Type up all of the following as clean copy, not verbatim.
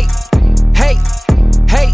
Hey, hey, hey.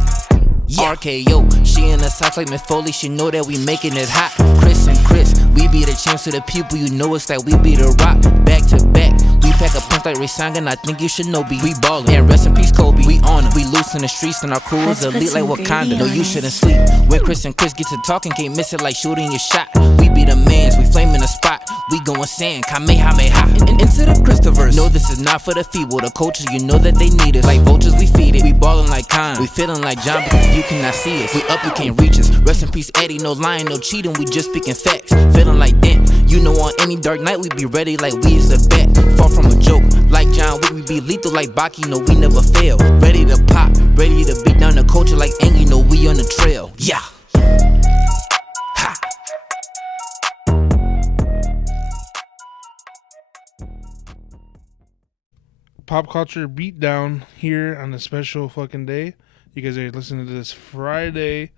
Yeah. RKO, she in the socks like Miss Foley, she know that we making it hot. Chris and Chris, we be the champs to the people, you know it's like we be the rock. Back to back, we pack a punch like Ray Sangan, I think you should know be. We ballin', and rest in peace Kobe, we on 'em. We loose in the streets and our crew is elite like Wakanda. No, you shouldn't sleep. When Chris and Chris get to talking, can't miss it like shooting your shot. We be the mans, we flamin' the spot, we goin' sand, Kamehameha. Into the Christophers, no this is not for the feeble. The coaches, you know that they need us. Like vultures, we feed it. We ballin' like Khan, we feelin' like John because you cannot see us. We up, you can't reach us. Rest in peace Eddie, no lying, no cheating, we just speaking facts. Feelin' like Dent, you know on any dark night we be ready like we is the bet. Far from a joke, like John Wick, we be lethal like Baki, no we never fail. Ready to pop, ready to beat down the culture like Ang, you know we on the trail. Yeah. Ha. Pop culture beatdown here on a special fucking day. You guys are listening to this Friday,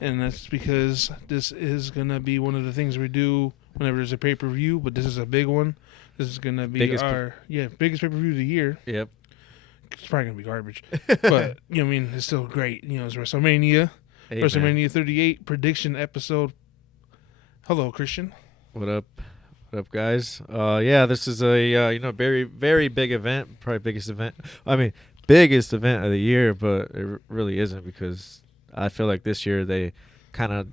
and that's because this is gonna be one of the things we do whenever there's a pay-per-view. But this is a big one. This is gonna be biggest pay-per-view of the year. Yep. It's probably gonna be garbage, but you know what I mean, it's still great. You know, it's WrestleMania, Hey, WrestleMania man. 38 prediction episode. Hello, Christian. What up? What up, guys? Yeah, this is a very, very big event. Probably biggest event. I mean, biggest event of the year, but it really isn't because I feel like this year they kind of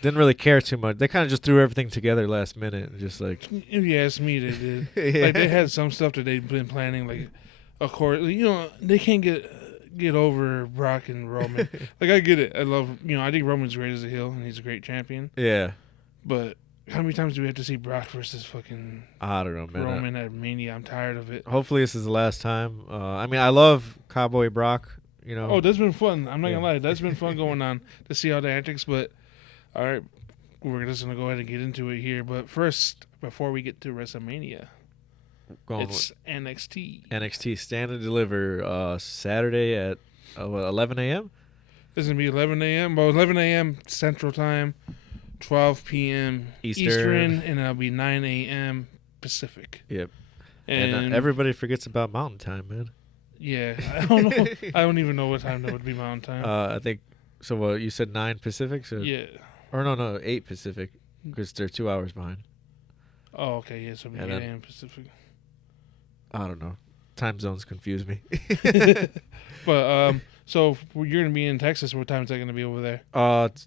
didn't really care too much. They kind of just threw everything together last minute, and just like. If you ask me, they did. Yeah. Like they had some stuff that they've been planning. Like, of course, you know they can't get over Brock and Roman. Like I get it. I think Roman's great as a heel and he's a great champion. Yeah. But how many times do we have to see Brock versus fucking I don't know, man. Roman at Mania? I'm tired of it. Hopefully this is the last time. I mean, I love Cowboy Brock. You know. Oh, that's been fun. I'm not gonna lie. That's been fun going on to see all the antics. But all right, we're just gonna go ahead and get into it here. But first, before we get to WrestleMania, it's NXT. NXT Stand and Deliver Saturday at 11 a.m. This is gonna be 11 a.m. Well, 11 a.m. Central Time, 12 p.m. Eastern, and it'll be 9 a.m. Pacific. Yep. And everybody forgets about Mountain Time, man. Yeah, I don't know. I don't even know what time that would be Mountain Time. I think so. What you said 9 Pacific? So yeah. Or no, 8 Pacific, because they're 2 hours behind. Oh, okay. Yeah, so it'll be 8 a.m. Pacific. I don't know. Time zones confuse me. But so you're gonna be in Texas. What time is that gonna be over there?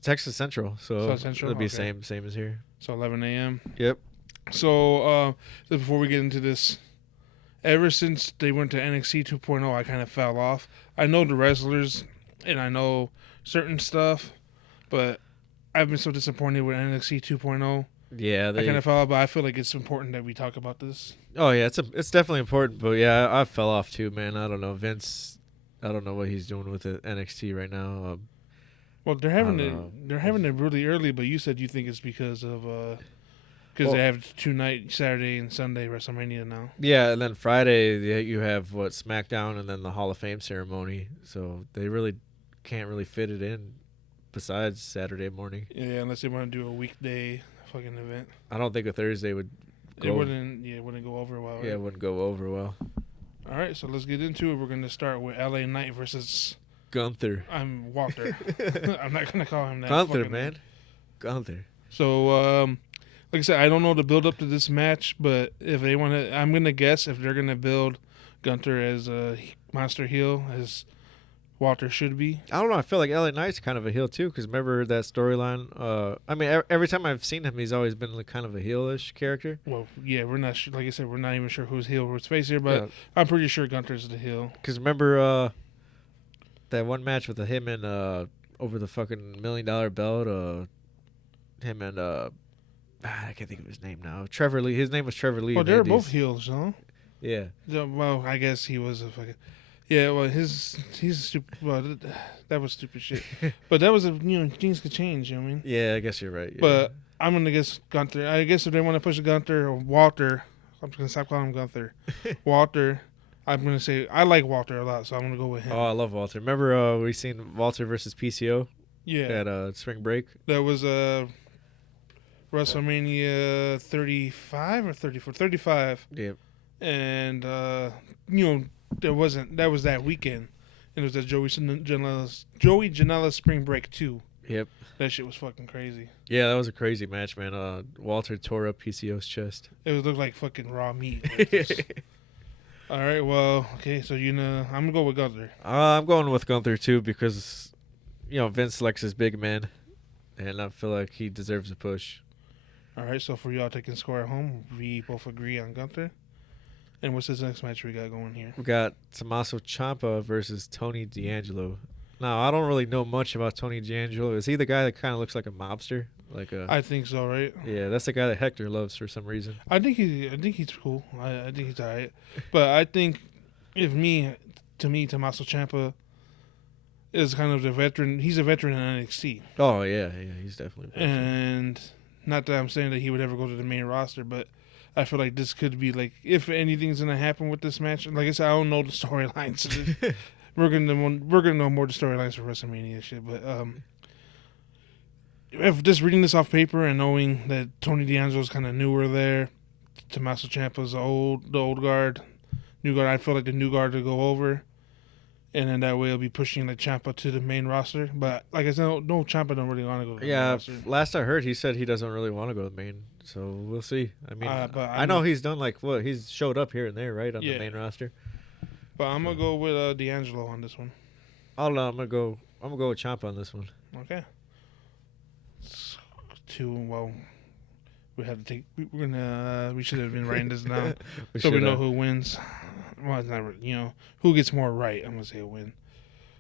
Texas Central. So Central? it'll be Okay. same as here. So 11 a.m. Yep. So before we get into this, ever since they went to NXT 2.0, I kind of fell off. I know the wrestlers and I know certain stuff, but I've been so disappointed with NXT 2.0. Yeah, I kind of fell off, but I feel like it's important that we talk about this. Oh yeah, it's definitely important, but yeah, I fell off too, man. I don't know, Vince. I don't know what he's doing with the NXT right now. Well, they're having it really early, but you said you think it's because of they have 2 nights, Saturday and Sunday WrestleMania now. Yeah, and then Friday you have SmackDown and then the Hall of Fame ceremony, so they really can't really fit it in. Besides Saturday morning. Yeah, unless they want to do a weekday fucking event. I don't think a Thursday would. It wouldn't go over well. Right? Yeah, it wouldn't go over well. All right, so let's get into it. We're going to start with LA Knight versus Gunther. I'm Walter. I'm not going to call him that. Gunther, man. Gunther. So, like I said, I don't know the build up to this match, but if they want to, I'm going to guess if they're going to build Gunther as a monster heel, as Walter should be. I don't know. I feel like LA Knight's kind of a heel too, because remember that storyline? I mean, every time I've seen him, he's always been like kind of a heelish character. Well, yeah, we're not like I said, we're not even sure who's heel, who's face here, but I'm pretty sure Gunther's the heel. Because remember that one match with him and over the fucking $1 million belt? Him and I can't think of his name now. Trevor Lee. His name was Trevor Lee. Oh, they're both heels, huh? Yeah. Well, I guess he was a fucking. Yeah, well, he's stupid. Well, that was stupid shit. But that was things could change. You know what I mean? Yeah, I guess you're right. Yeah. But I'm gonna guess Gunther. I guess if they want to push Gunther or Walter, I'm just gonna stop calling him Gunther. Walter. I'm gonna say I like Walter a lot, so I'm gonna go with him. Oh, I love Walter. Remember we seen Walter versus PCO? Yeah. At Spring Break. That was WrestleMania 35 or 34? 35. Yep. And there wasn't. That was that weekend. And it was that Joey Janela Spring Break 2. Yep. That shit was fucking crazy. Yeah, that was a crazy match, man. Walter tore up PCO's chest. It would look like fucking raw meat. All right, well, okay, so I'm gonna go with Gunther. I'm going with Gunther too because, Vince likes his big man, and I feel like he deserves a push. All right, so for y'all taking score at home, we both agree on Gunther. And what's this next match we got going here? We got Tommaso Ciampa versus Tony D'Angelo. Now, I don't really know much about Tony D'Angelo. Is he the guy that kind of looks like a mobster? I think so, right? Yeah, that's the guy that Hector loves for some reason. I think he's cool. I think he's all right. But I think to me, Tommaso Ciampa is kind of the veteran. He's a veteran in NXT. Oh, yeah, he's definitely a veteran. And not that I'm saying that he would ever go to the main roster, but I feel like this could be like, if anything's going to happen with this match. Like I said, I don't know the storylines. We're gonna know more the storylines for WrestleMania shit, but if just reading this off paper and knowing that Tony D'Angelo's kind of newer there, Tommaso Ciampa's the old guard, new guard. I feel like the new guard to go over, and then that way it'll be pushing like Ciampa to the main roster. But like I said, no Ciampa don't really want to go to the main roster. Last I heard, he said he doesn't really want to go to the main. So we'll see. I mean, I know he's done he's showed up here and there, right, on the main roster. But I'm gonna go with D'Angelo on this one. I'm gonna go with Ciampa on this one. Okay. Well, we have to take. We should have been writing this down so we know who wins. Well, it's not who gets more right. I'm gonna say a win.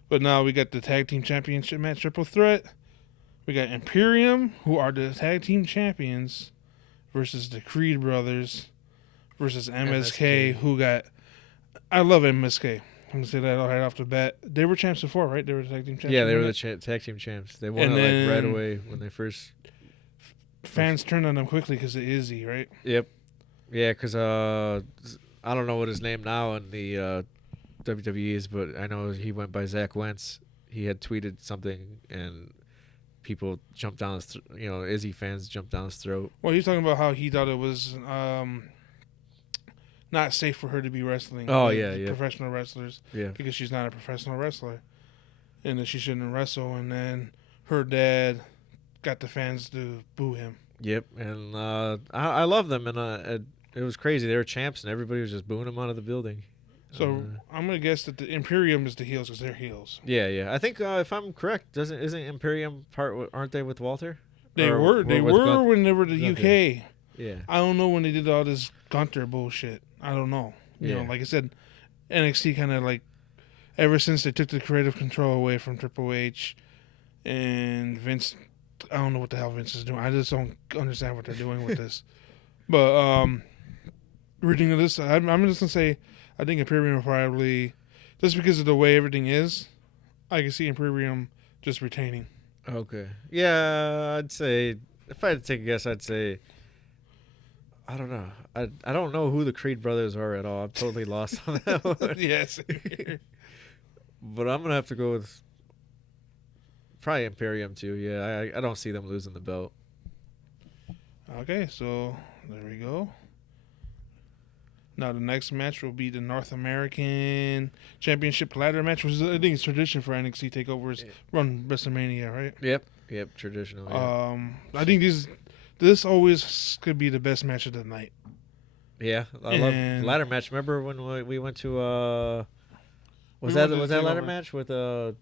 But now we got the tag team championship match, triple threat. We got Imperium, who are the tag team champions, versus the Creed brothers, versus MSK. Who got? I love MSK. I'm gonna say that right off the bat. They were champs before, right? They were tag team champs. Yeah, they were the tag team champs. They won it right away when they first. Fans turned on them quickly because of Izzy, right? Yep. Yeah, because I don't know what his name now in the WWE is, but I know he went by Zach Wentz. He had tweeted something, and people jumped down his Izzy fans jumped down his throat. Well, he's talking about how he thought it was not safe for her to be wrestling. Oh, with professional wrestlers. Yeah. Because she's not a professional wrestler, and that she shouldn't wrestle. And then her dad got the fans to boo him. Yep, and I love them, and it was crazy. They were champs, and everybody was just booing them out of the building. So I'm gonna guess that the Imperium is the heels because they're heels. Yeah. I think if I'm correct, isn't Imperium aren't they with Walter? They were when they were the UK. Yeah. I don't know when they did all this Gunther bullshit. I don't know. You know, like I said, NXT kind of like ever since they took the creative control away from Triple H and Vince. I don't know what the hell Vince is doing. I just don't understand what they're doing with this. But reading this, I'm just gonna say I think Imperium probably, just because of the way everything is, I can see Imperium just retaining. Okay. Yeah, I'd say if I had to take a guess, I'd say I don't know. I don't know who the Creed brothers are at all. I'm totally lost on that one. Yes. But I'm gonna have to go with probably Imperium too. Yeah, I don't see them losing the belt. Okay, so there we go. Now the next match will be the North American Championship ladder match, which is, I think it's tradition for NXT takeovers run WrestleMania, right? Yep, traditional. Yeah. I think this always could be the best match of the night. Yeah, I love ladder match. Remember when we went to was that ladder match with it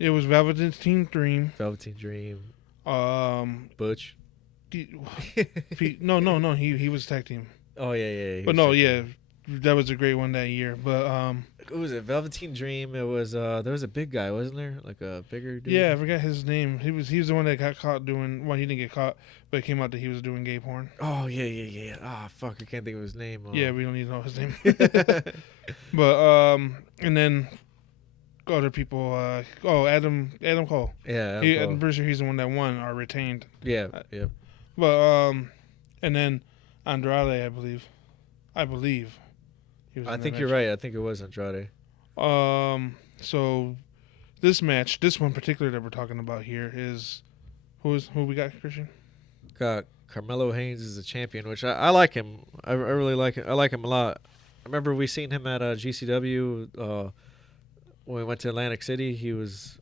was Velveteen Dream. Butch. No. He was tag team. Oh yeah. But no, yeah, that was a great one that year. But who was it? Velveteen Dream. It was there was a big guy, wasn't there? Like a bigger dude. Yeah, I forgot his name. He was the one that got caught doing. Well, he didn't get caught, but it came out that he was doing gay porn. Oh yeah. Ah, fuck, I can't think of his name. Yeah, we don't need to know his name. But and then other people. Adam Cole. Yeah, I'm pretty sure he's the one that won or retained. Yeah. But and then Andrade, I believe. He was I think you're right. I think it was Andrade. So this match, this one particular that we're talking about here is who we got, Christian? Got Carmelo Haynes as the champion, which I like him. I really like it. I like him a lot. remember we seen him at GCW when we went to Atlantic City. He was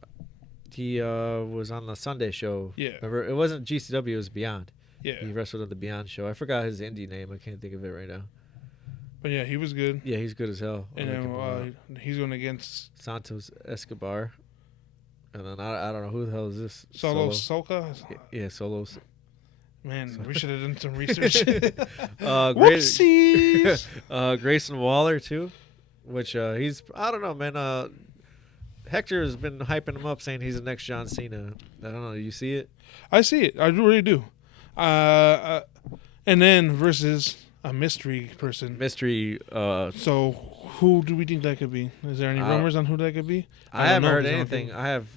on the Sunday show. Yeah. Remember, it wasn't GCW, it was Beyond. Yeah. He wrestled at the Beyond show. I forgot his indie name. I can't think of it right now. But yeah, he was good. Yeah, he's good as hell. And then he's going against Santos Escobar. And then I don't know who the hell is this. Solo Soka. Yeah, Solos. Man, we should have done some research. Whoopsies. Grayson Waller too, which he's, I don't know, man. Hector has been hyping him up, saying he's the next John Cena. I don't know. You see it? I see it. I really do. And then versus a mystery person. Mystery. So who do we think that could be? Is there any rumors on who that could be? I haven't heard anything. I have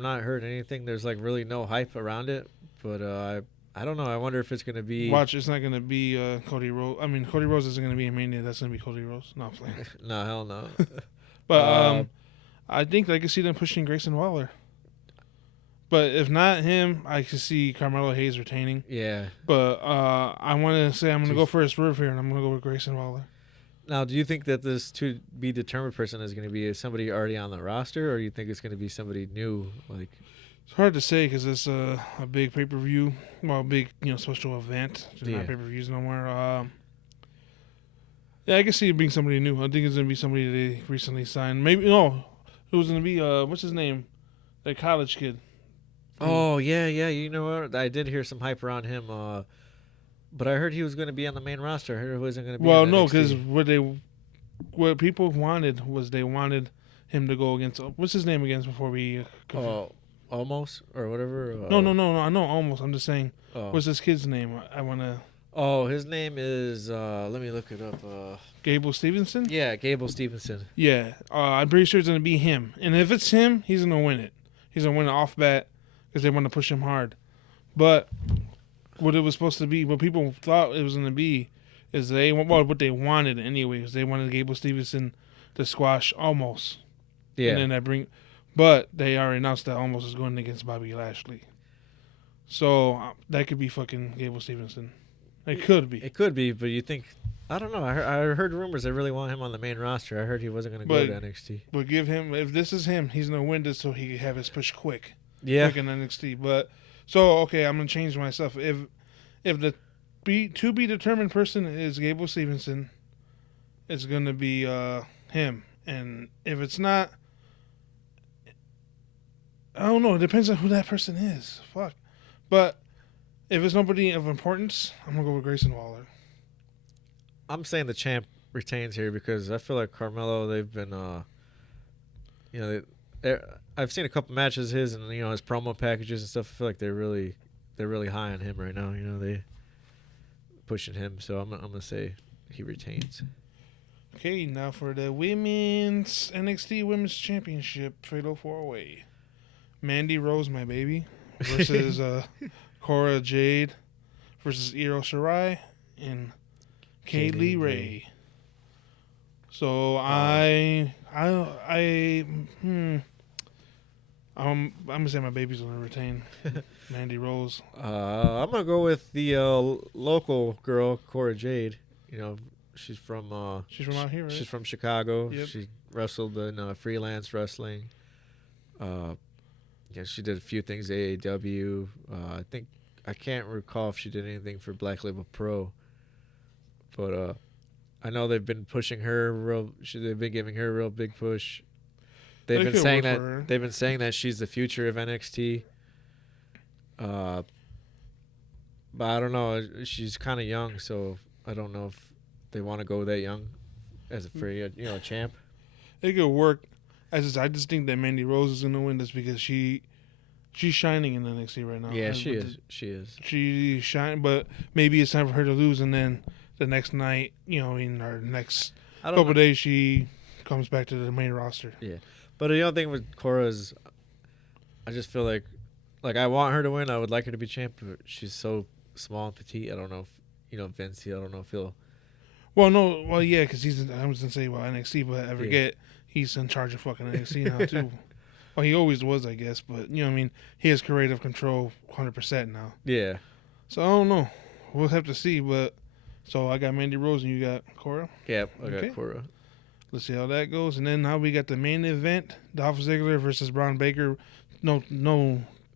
not heard anything. There's like really no hype around it, but I don't know. I wonder if it's gonna be. Watch, it's not gonna be Cody Rhodes. I mean, Cody Rhodes isn't gonna be in Mania. That's gonna be Cody Rhodes. Not playing. No, hell no. But I think I could see them pushing Grayson Waller. But if not him, I could see Carmelo Hayes retaining. Yeah. But I want to say I'm going to go for a swerve here, and I'm going to go with Grayson Waller. Now, do you think that this to be determined person is going to be somebody already on the roster, or do you think it's going to be somebody new? Like, it's hard to say because it's a big pay-per-view, well, big special event. There's not pay-per-views no more. Yeah, I can see it being somebody new. I think it's going to be somebody they recently signed. Maybe who's going to be what's his name? That college kid. Oh yeah. You know what? I did hear some hype around him. But I heard he was going to be on the main roster. I heard he wasn't going to be. Well, on no, NXT. because what people wanted was they wanted him to go against what's his name against before we. Almost or whatever. No. I know almost. I'm just saying. What's this kid's name? I want to. Oh, his name is. Let me look it up. Gable Stevenson. Yeah, Gable Stevenson. Yeah, I'm pretty sure it's gonna be him. And if it's him, he's gonna win it. He's gonna win it off bat because they want to push him hard. But what it was supposed to be, what people thought it was gonna be, is what they wanted anyway. Is they wanted Gable Stevenson to squash Almost. Yeah. And then but they already announced that Almost is going against Bobby Lashley. So that could be fucking Gable Stevenson. It could be. It could be, but you think? I don't know. I heard rumors they really want him on the main roster. I heard he wasn't going to go to NXT. But give him, if this is him, he's going to win this so he can have his push quick. Yeah. Quick in NXT. But so okay, I'm going to change myself. If the to be determined person is Gable Stevenson, it's going to be him. And if it's not, I don't know. It depends on who that person is. Fuck. But if it's nobody of importance, I'm going to go with Grayson Waller. I'm saying the champ retains here because I feel like Carmelo, they've been, I've seen a couple matches of his and his promo packages and stuff. I feel like they're really high on him right now. They pushing him, so I'm gonna say he retains. Okay, now for the women's NXT Women's Championship Fatal 4-Way. Mandy Rose, my baby, versus Cora Jade versus Io Shirai and Kaylee Ray. So I'm gonna say my baby's gonna retain Mandy Rose. I'm gonna go with the local girl, Cora Jade. She's from out here, right? She's from Chicago. Yep. She wrestled in freelance wrestling. She did a few things AAW. I can't recall if she did anything for Black Label Pro. But I know they've been pushing her they've been giving her a real big push. They've been saying that she's the future of NXT. But I don't know. She's kind of young, so I don't know if they want to go that young as a champ. It could work. I just think that Mandy Rose is gonna win this because she's shining in NXT right now. Yeah, she is. She's shining, but maybe it's time for her to lose, and then the next night, in our next couple days, she comes back to the main roster. Yeah, but the other thing with Cora is, I just feel like I want her to win. I would like her to be champ, but she's so small and petite. I don't know if Vince. I don't know if he'll. Well, yeah, because I was gonna say NXT, but I forget he's in charge of fucking NXT now too. Well, he always was, I guess, but he has creative control 100% now. Yeah. So I don't know. We'll have to see, but So I got Mandy Rose and you got Cora. Yeah, I Okay. got Cora. Let's see how that goes. And then now we got the main event: Dolph Ziggler versus Braun Baker. No,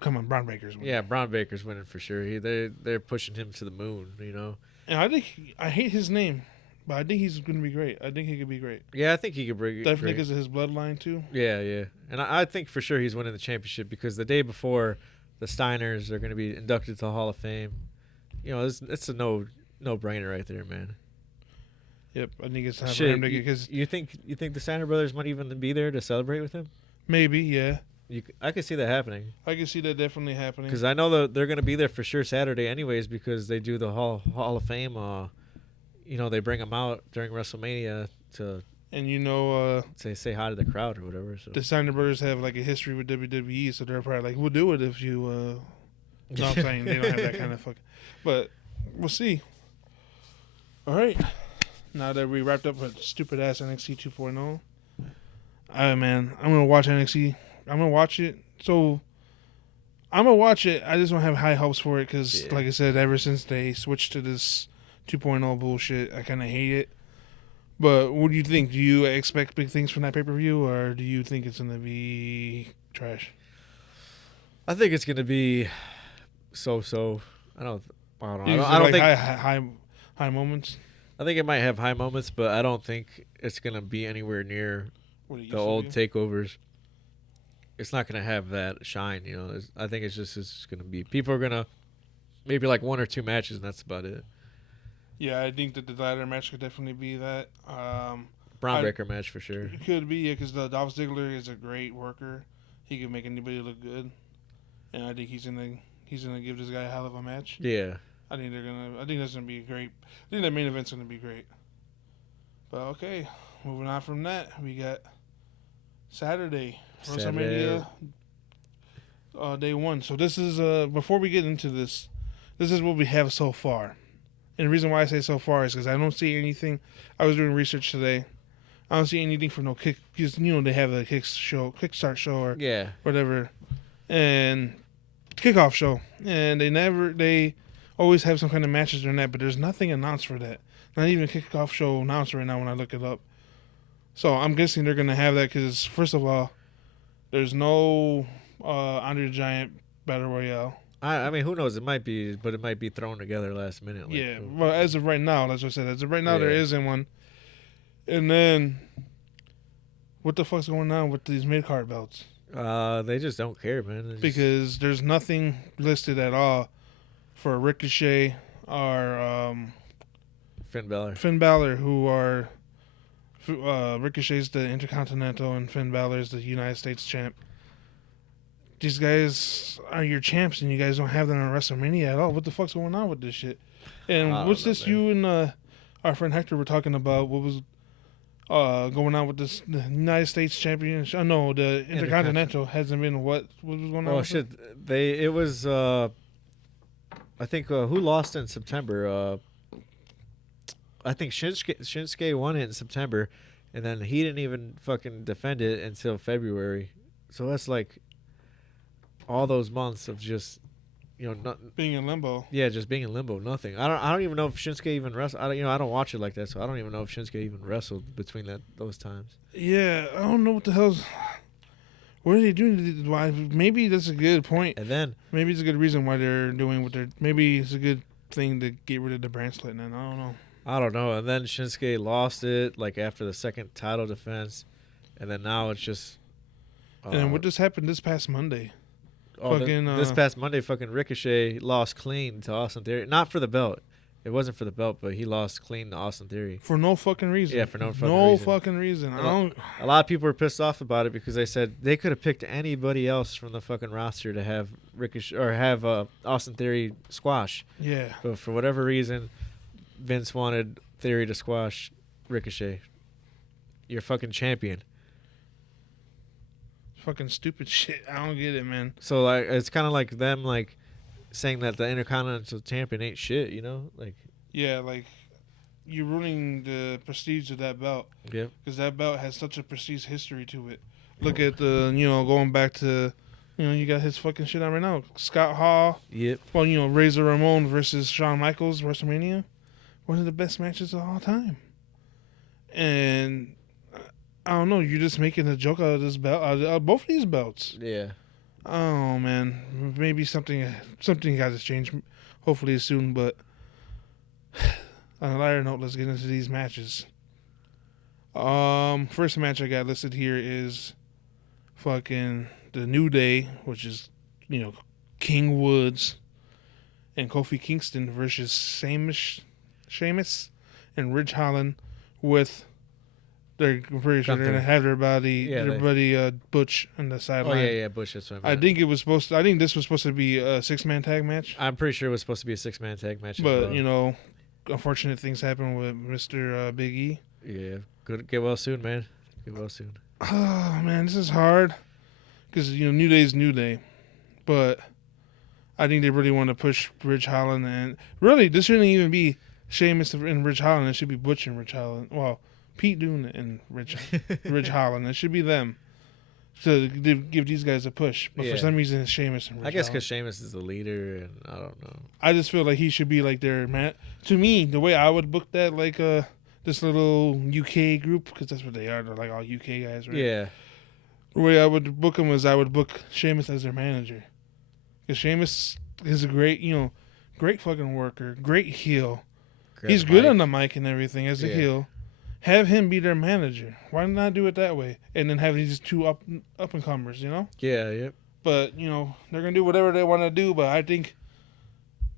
come on, Braun Baker's winning. Yeah, Braun Baker's winning for sure. They're pushing him to the moon, you know. And I think I hate his name, but I think he's going to be great. I think he could be great. Yeah, I think he could bring it. Definitely because of his bloodline too. Yeah. And I think for sure he's winning the championship because the day before, the Steiners are going to be inducted to the Hall of Fame. You know, it's a no-brainer right there, man. Yep, I think it's time for him to get because you think the Steiner brothers might even be there to celebrate with him? maybe, yeah, I could see that happening I can see that definitely happening. because I know that they're going to be there for sure Saturday anyways because they do the Hall of Fame. You know, they bring them out during WrestleMania to And you know, say hi to the crowd or whatever. So the Steiner brothers have like a history with WWE, so they're probably like, "We'll do it if you." No, I'm saying they don't have that kind of fucking. But we'll see. All right, now that we wrapped up with stupid ass NXT 2.0, man, I'm gonna watch NXT. I'm gonna watch it. So I'm gonna watch it. I just don't have high hopes for it because, like I said, ever since they switched to this 2.0 bullshit, I kind of hate it. But what do you think? Do you expect big things from that pay-per-view, or do you think it's going to be trash? I think it's going to be so. I don't Like think high moments. I think it might have high moments, but I don't think it's going to be anywhere near What it used the to old be. takeovers. It's not going to have that shine, you know. I think it's going to be people are going to maybe like one or two matches, and that's about it. Yeah, I think that the ladder match could definitely be that. Braun Breaker match for sure. It could be, yeah, because Dolph Ziggler is a great worker. He can make anybody look good, and I think he's gonna give this guy a hell of a match. Yeah. I think that's gonna be great. I think that main event's gonna be great. But okay, moving on from that, we got Saturday. WrestleMania day one. So this is before we get into this is what we have so far. And the reason why I say so far is because I don't see anything. I was doing research today. I don't see anything for no kick. Because, you know, they have a kickstart show or whatever, and kickoff show. And they always have some kind of matches during that, but there's nothing announced for that. Not even a kickoff show announced right now when I look it up. So I'm guessing they're going to have that because, first of all, there's no Andre the Giant Battle Royale. I mean, who knows? It might be, but it might be thrown together last minute. Yeah, well, as of right now, that's what I said. As of right now, there isn't one. And then, what the fuck's going on with these mid-card belts? They just don't care, man. Because there's nothing listed at all for Ricochet or Finn Balor, who are Ricochet's the Intercontinental and Finn Balor's the United States champ. These guys are your champs, and you guys don't have them on WrestleMania at all. What the fuck's going on with this shit? And what's this? Man. You and our friend Hector were talking about what was going on with this the United States Championship. No, the Intercontinental hasn't been what was going on. Oh shit! It was I think who lost in September? I think Shinsuke won it in September, and then he didn't even fucking defend it until February. So that's like all those months of just, you know, being in limbo. Yeah, just being in limbo. Nothing. I don't even know if Shinsuke even wrestled. I don't watch it like that, so I don't even know if Shinsuke even wrestled between those times. Yeah, I don't know what the hell's. What are they doing? Why? Maybe that's a good point. And then maybe it's a good reason why they're doing what they're. Maybe it's a good thing to get rid of the brand split. And I don't know. And then Shinsuke lost it like after the second title defense, and then now it's just. And then what just happened this past Monday? This past Monday, fucking Ricochet lost clean to Austin Theory. Not for the belt. It wasn't for the belt, but he lost clean to Austin Theory. For no fucking reason. Yeah, for no fucking reason. Fucking reason. A lot of people were pissed off about it because they said they could have picked anybody else from the fucking roster to have Ricochet or have Austin Theory squash. Yeah. But for whatever reason, Vince wanted Theory to squash Ricochet. You're fucking champion. Fucking stupid shit. I don't get it, man. So like, it's kind of like them like saying that the Intercontinental Champion ain't shit, you know? Like, yeah, like you're ruining the prestige of that belt. Yep. Because that belt has such a prestige history to it. Look at the, going back to, you got his fucking shit on right now. Scott Hall. Yep. Well, Razor Ramon versus Shawn Michaels WrestleMania. one of the best matches of all time. And I don't know, you're just making a joke out of this belt, out of both of these belts. Yeah. Oh man, maybe something got to change. Hopefully soon. But on a lighter note, let's get into these matches. First match I got listed here is fucking the New Day, which is King Woods and Kofi Kingston versus Sheamus and Ridge Holland with. I'm pretty sure they're gonna have their buddy Butch on the sideline. Oh yeah, Butch. That's what I think this was supposed to be a 6-man tag match. I'm pretty sure it was supposed to be a 6-man tag match. But unfortunate things happen with Mr. Big E. Yeah, get well soon, man. Get well soon. Oh man, this is hard because New Day's New Day, but I think they really want to push Ridge Holland, and really this shouldn't even be Sheamus and Ridge Holland. It should be Butch and Ridge Holland. Well, Pete Dunne and Ridge Holland. It should be them to give these guys a push. But for some reason, it's Sheamus and Ridge I guess Holland. because Sheamus is the leader, and I don't know. I just feel like he should be like their man. To me, the way I would book that, like this little UK group, because that's what they are. They're like all UK guys, right? Yeah. The way I would book them is I would book Sheamus as their manager. Because Sheamus is a great fucking worker, great heel. He's good on the mic and everything as a heel. Have him be their manager. Why not do it that way? And then have these two up and comers, Yeah, yep. But, they're going to do whatever they want to do. But I think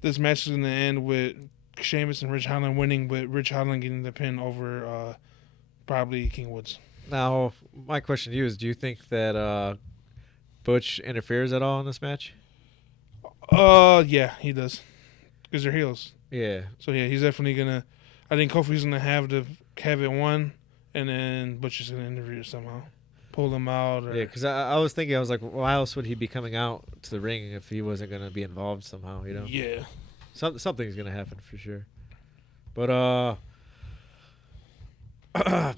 this match is going to end with Sheamus and Ridge Holland winning, but Ridge Holland getting the pin over probably King Woods. Now, my question to you is, do you think that Butch interferes at all in this match? Yeah, he does. Because they're heels. Yeah. So, yeah, he's definitely going to... I think Kofi's going to have it won, and then Butch is going to interfere somehow. Pull him out. Or... Yeah, because I was thinking, I was like, why else would he be coming out to the ring if he wasn't going to be involved somehow, Yeah. Something's going to happen for sure. But,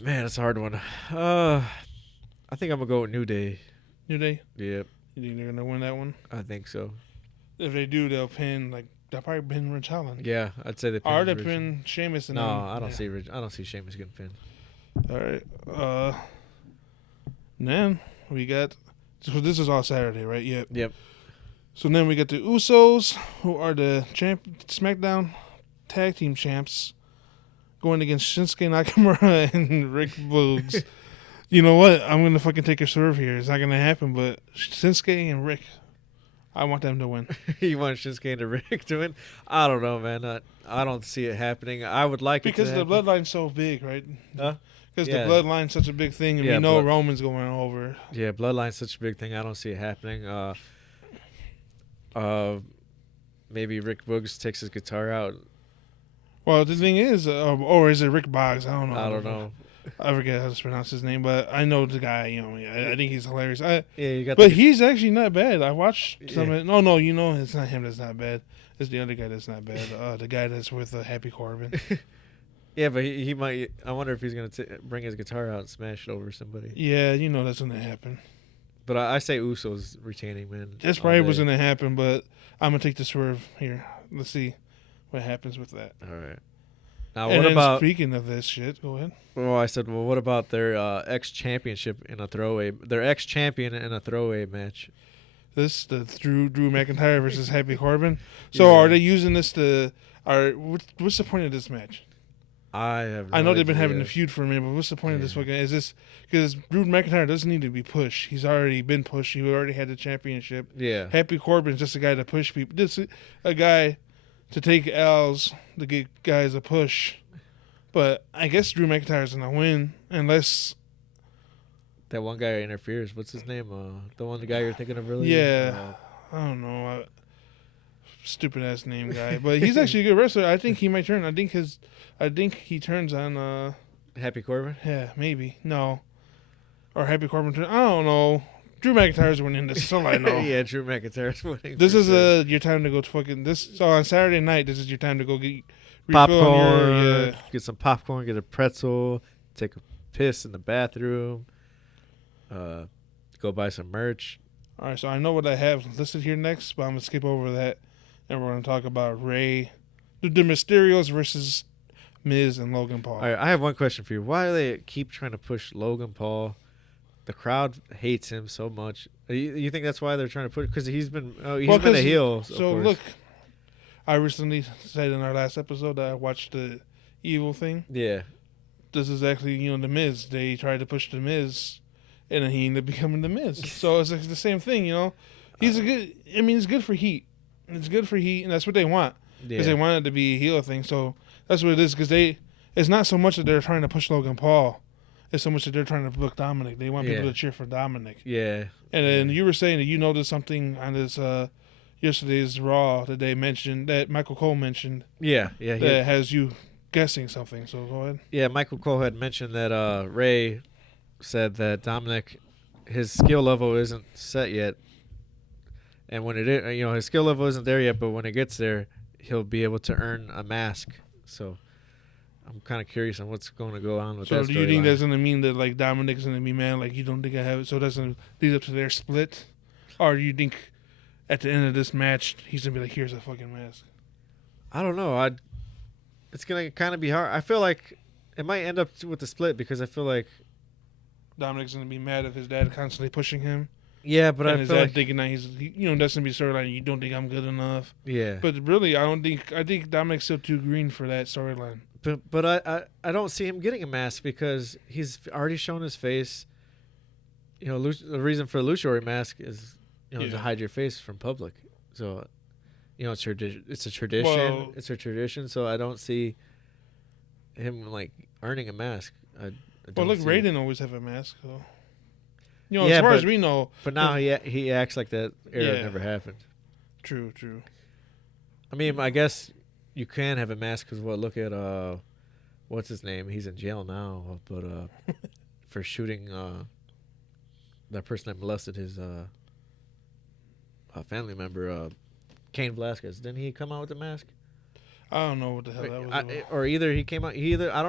man, it's a hard one. I think I'm going to go with New Day. New Day? Yep. You think they're going to win that one? I think so. If they do, they'll probably pin Ridge Holland. Yeah, I'd say they pin. Or they pin Sheamus. No, I don't see I don't see Sheamus getting pinned. All right. Then we got. So this is all Saturday, right? Yep. So then we got the Usos, who are the SmackDown Tag Team Champs, going against Shinsuke Nakamura and Rick Boogs. You know what? I'm gonna fucking take a swerve here. It's not gonna happen, but Shinsuke and Rick, I want them to win. You want Shinsuke and Rick to win? I don't know, man. I don't see it happening. I would like it to happen. Because the bloodline's so big, right? Huh? Because the bloodline's such a big thing, and we know Roman's going over. Yeah, bloodline's such a big thing. I don't see it happening. Maybe Rick Boogs takes his guitar out. Well, the thing is, or is it Rick Boggs? I don't know. I don't know. I forget how to pronounce his name, but I know the guy. I think he's hilarious. He's actually not bad. I watched some. Yeah. No, it's not him that's not bad. It's the other guy that's not bad. The guy that's with Happy Corbin. Yeah, but he might. I wonder if he's gonna bring his guitar out and smash it over somebody. Yeah, that's gonna happen. But I say Usos retaining, man. That's probably what's gonna happen. But I'm gonna take the swerve here. Let's see what happens with that. All right. Now, what about speaking of this shit? Go ahead. Well, I said, what about their ex-championship in a throwaway? Their ex-champion in a throwaway match. The Drew McIntyre versus Happy Corbin. So are they using this to? What's the point of this match? I know they've been having a feud for a minute, but what's the point of this fucking? Is this because Drew McIntyre doesn't need to be pushed? He's already been pushed. He already had the championship. Yeah. Happy Corbin's just a guy to push people. This a guy to take L's to get guys a push. But I guess Drew McIntyre's gonna win unless that one guy interferes. What's his name? The guy you're thinking of, really? Yeah, I don't know. Stupid ass name guy, but he's actually a good wrestler. I think he might turn. I think he turns on Happy Corbin. Yeah, maybe or Happy Corbin turn. I don't know. Drew McIntyre's winning this. That's all I know. Yeah, Drew McIntyre's winning. This is your time to go to fucking this. So on Saturday night, this is your time to go get popcorn. Get some popcorn. Get a pretzel. Take a piss in the bathroom. Go buy some merch. All right, so I know what I have listed here next, but I'm gonna skip over that, and we're gonna talk about the Mysterios versus Miz and Logan Paul. All right, I have one question for you. Why do they keep trying to push Logan Paul? The crowd hates him so much. You think that's why they're trying to push? Because he's been been a heel. So look, I recently said in our last episode that I watched the Evil thing. Yeah. This is actually, the Miz. They tried to push the Miz, and then he ended up becoming the Miz. So it's like the same thing, He's it's good for heat. It's good for heat, and that's what they want. Because they want it to be a heel thing. So that's what it is. Because it's not so much that they're trying to push Logan Paul. It's so much that they're trying to book Dominic. They want people to cheer for Dominic. Yeah. And then you were saying that you noticed something on this yesterday's Raw that they mentioned, that Michael Cole mentioned. Yeah. That has you guessing something. So go ahead. Yeah, Michael Cole had mentioned that Ray said that Dominic, his skill level isn't set yet. And when it is, his skill level isn't there yet, but when it gets there, he'll be able to earn a mask. So I'm kind of curious on what's going to go on with that. So do you think that's going to mean that like Dominic's going to be mad, like you don't think I have it, so it doesn't lead up to their split? Or do you think at the end of this match he's going to be like, here's a fucking mask? I don't know. It's going to kind of be hard. I feel like it might end up with the split because I feel like Dominic's going to be mad if his dad constantly pushing him. Yeah, but and I his feel dad like thinking that he's, that's going to be storyline. You don't think I'm good enough. Yeah. But really, I think Dominic's still too green for that storyline. But I don't see him getting a mask because he's already shown his face. The reason for the luchador mask is to hide your face from public. So, it's a tradition. Well, it's a tradition. So I don't see him like earning a mask. Well, look, Ray didn't always have a mask, though. As far as we know. But now he acts like that era never happened. True. I mean, I guess you can have a mask because look at what's his name? He's in jail now, but for shooting that person that molested his family member, Cain Velasquez. Didn't he come out with a mask? I don't know what the hell that was. I don't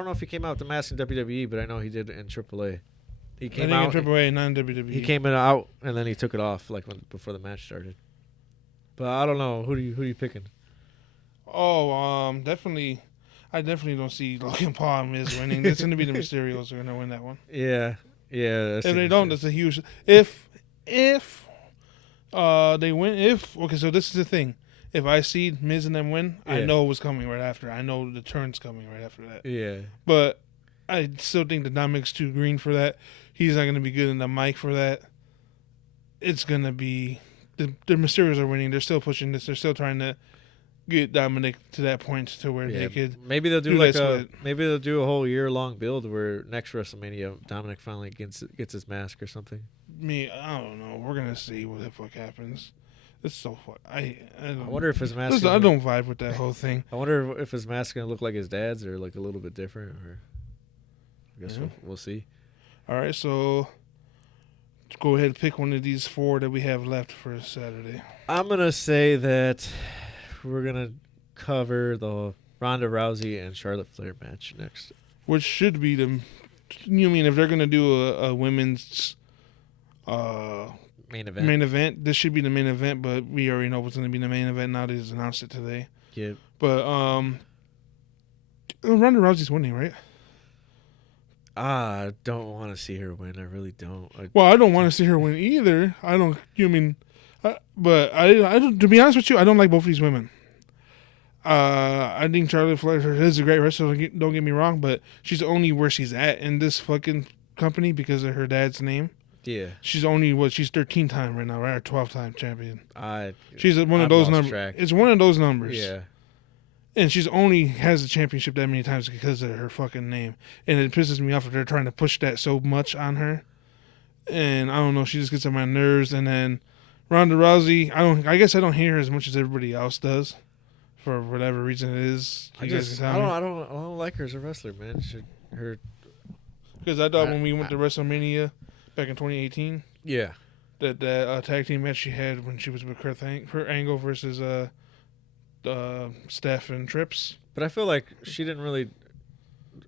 know if he came out with the mask in WWE, but I know he did in AAA. He came out in AAA, not in WWE. He came out and then he took it off before the match started. But I don't know who you picking. Oh, definitely. I definitely don't see Logan Paul and Miz winning. It's going to be the Mysterios who are going to win that one. Yeah. If they don't, that's a huge. If they win, so this is the thing. If I see Miz and them win, I know what's coming right after. I know the turn's coming right after that. Yeah. But I still think the Dominic's too green for that. He's not going to be good in the mic for that. It's going to be the Mysterios are winning. They're still pushing this. They're still trying to get Dominic to that point to where they could. Maybe they'll do maybe they'll do a whole year-long build where next WrestleMania Dominic finally gets his mask or something. I don't know. We're gonna see what the fuck happens. It's so fun. I wonder if his mask. Listen, I don't vibe with that whole thing. I wonder if his mask gonna look like his dad's or like a little bit different. Or I guess we'll see. All right, so go ahead and pick one of these four that we have left for Saturday. I'm gonna say that we're gonna cover the Ronda Rousey and Charlotte Flair match next, which should be the. You mean if they're gonna do a women's main event? Main event. This should be the main event, but we already know what's gonna be the main event. Now they just announced it today. Yeah. But Ronda Rousey's winning, right? I don't want to see her win. I really don't. I don't want to see her win either. I don't. But I don't. To be honest with you, I don't like both of these women. I think Charlotte Flair is a great wrestler. Don't get me wrong, but she's only where she's at in this fucking company because of her dad's name. Yeah. She's only she's 13-time right now, right? Or 12-time champion. She's one of I've those lost numbers. track. It's one of those numbers. Yeah. And she's only has the championship that many times because of her fucking name. And it pisses me off that they're trying to push that so much on her. And I don't know, she just gets on my nerves. And then Ronda Rousey, I guess I don't hate her as much as everybody else does. For whatever reason it is. I don't like her as a wrestler, man. Because I thought when we went to WrestleMania back in 2018. Yeah. That tag team match she had when she was with Kurt Angle versus Steph and Trips. But I feel like she didn't really.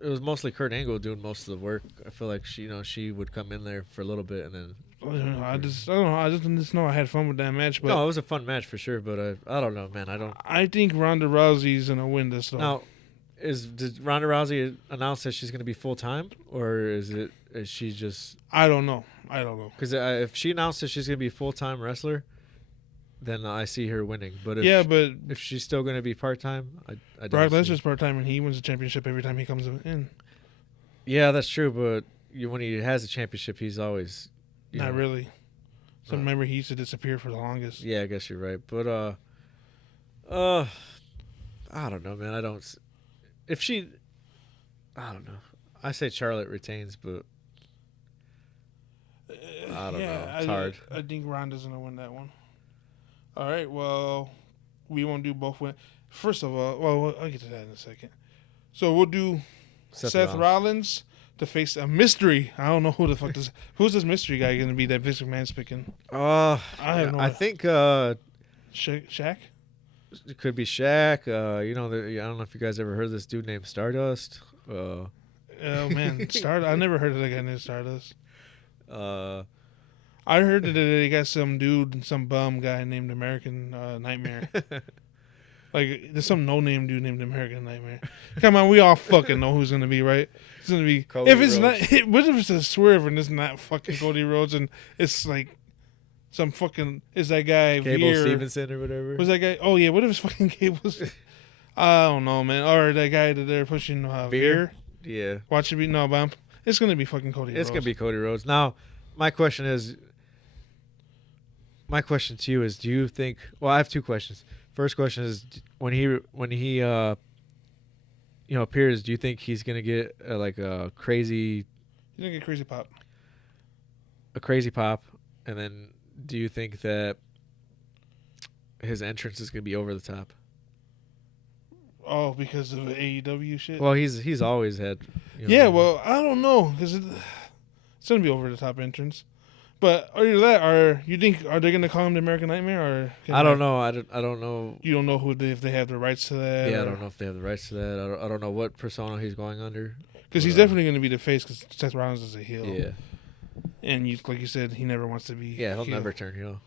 It was mostly Kurt Angle doing most of the work. I feel like she would come in there for a little bit and then. I don't know. I just know I had fun with that match. But no, it was a fun match for sure. But I don't know, man. I don't. I think Ronda Rousey's gonna win this though. Now, did Ronda Rousey announce that she's going to be full time, or is she just? I don't know. Because if she announced that she's going to be a full time wrestler, then I see her winning. But if she's still going to be part time, I don't. Brock Lesnar's part time, and he wins the championship every time he comes in. Yeah, that's true. But when he has a championship, he's always not really. So remember, he used to disappear for the longest. Yeah, I guess you're right. But I don't know, man. I don't know. I say Charlotte retains, but I don't know. It's hard. I think Ronda's gonna win that one. All right. Well, we won't do both win. First of all, I'll get to that in a second. So we'll do Seth Rollins to face a mystery. I don't know who the fuck this. Who's this mystery guy gonna be that Vince McMahon's picking? I think Shaq. It could be Shaq. I don't know if you guys ever heard of this dude named Stardust. Oh man, I never heard of that guy named Stardust. I heard that they got some dude, some bum guy named American Nightmare. Like there's some no-name dude named American Nightmare. Come on, we all fucking know who's gonna be, right? It's gonna be Cody if it's Rhodes. not. What if it's a swerve and it's not fucking Cody Rhodes and it's like some fucking is that guy Gable Veer? Stevenson or whatever. Was that guy? Oh yeah, what if it's fucking Gable's? I don't know, man. Or that guy that they're pushing Veer. Yeah, Watch it be but it's gonna be fucking Cody. It's gonna be Cody Rhodes. Now, my question to you is: do you think? Well, I have two questions. First question is when he appears, do you think he's gonna get a crazy? He's gonna get crazy pop. A crazy pop, and then do you think that his entrance is gonna be over the top? Oh, because of AEW shit. Well, he's always had. Yeah, well, I don't know because it's gonna be over the top entrance. But either that, are they gonna call him the American Nightmare, or I don't know. I don't know. You don't know if they have the rights to that. Yeah, I don't know if they have the rights to that. I don't know what persona he's going under. Because he's definitely gonna be the face. Because Seth Rollins is a heel. Yeah. And like you said, he never wants to be. Yeah, he'll never turn heel.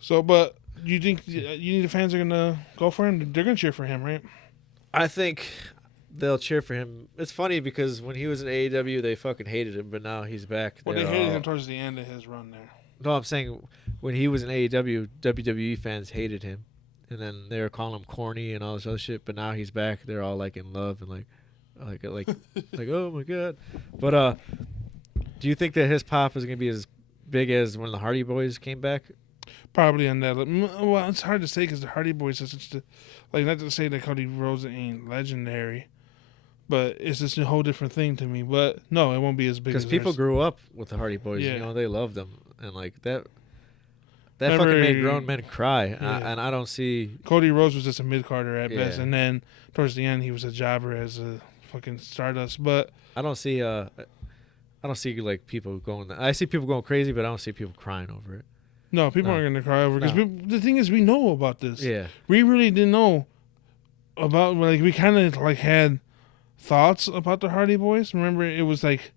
So, but you think the fans are gonna go for him? They're gonna cheer for him, right? I think they'll cheer for him. It's funny because when he was in AEW, they fucking hated him, but now he's back. Well, they hated him towards the end of his run there. No, I'm saying when he was in AEW, WWE fans hated him, and then they were calling him corny and all this other shit. But now he's back. They're all like in love and like oh my god. But do you think that his pop is gonna be as big as when the Hardy Boys came back? Probably on that. Well, it's hard to say because the Hardy Boys are such not to say that Cody Rhodes ain't legendary, but it's just a whole different thing to me. But no, it won't be as big. Because people grew up with the Hardy Boys. Yeah. They loved them, and like that fucking made grown men cry. Yeah. And I don't see Cody Rhodes was just a mid-carder at Yeah. best, and then towards the end he was a jobber as a fucking Stardust. But I don't see like people going. I see people going crazy, but I don't see people crying over it. no, people aren't going to cry over because the thing is we know about this. Yeah, We really didn't know about we kind of had thoughts about the Hardy Boys. Remember, it was like,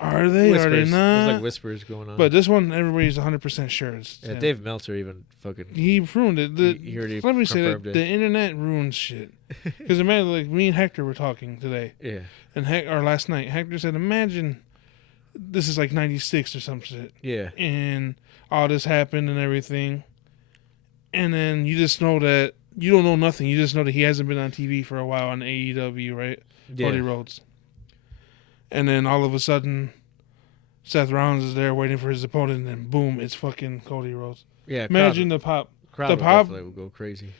are they? whispers. Are they not? It was like whispers going on. But this one, everybody's 100% sure. It's yeah, him. Dave Meltzer even fucking. He ruined it. He already Let me say that confirmed it. the internet ruins shit. Because imagine, me and Hector were talking today, Yeah, and or last night. Hector said, "Imagine this is like '96 or some shit, yeah, and all this happened and everything, and then you just know that you don't know nothing. You just know that he hasn't been on TV for a while on AEW, right? Cody yeah. Rhodes, and then all of a sudden, Seth Rollins is there waiting for his opponent, and then boom, it's fucking Cody Rhodes. Yeah, Imagine the pop. crowd the would pop- definitely would go crazy.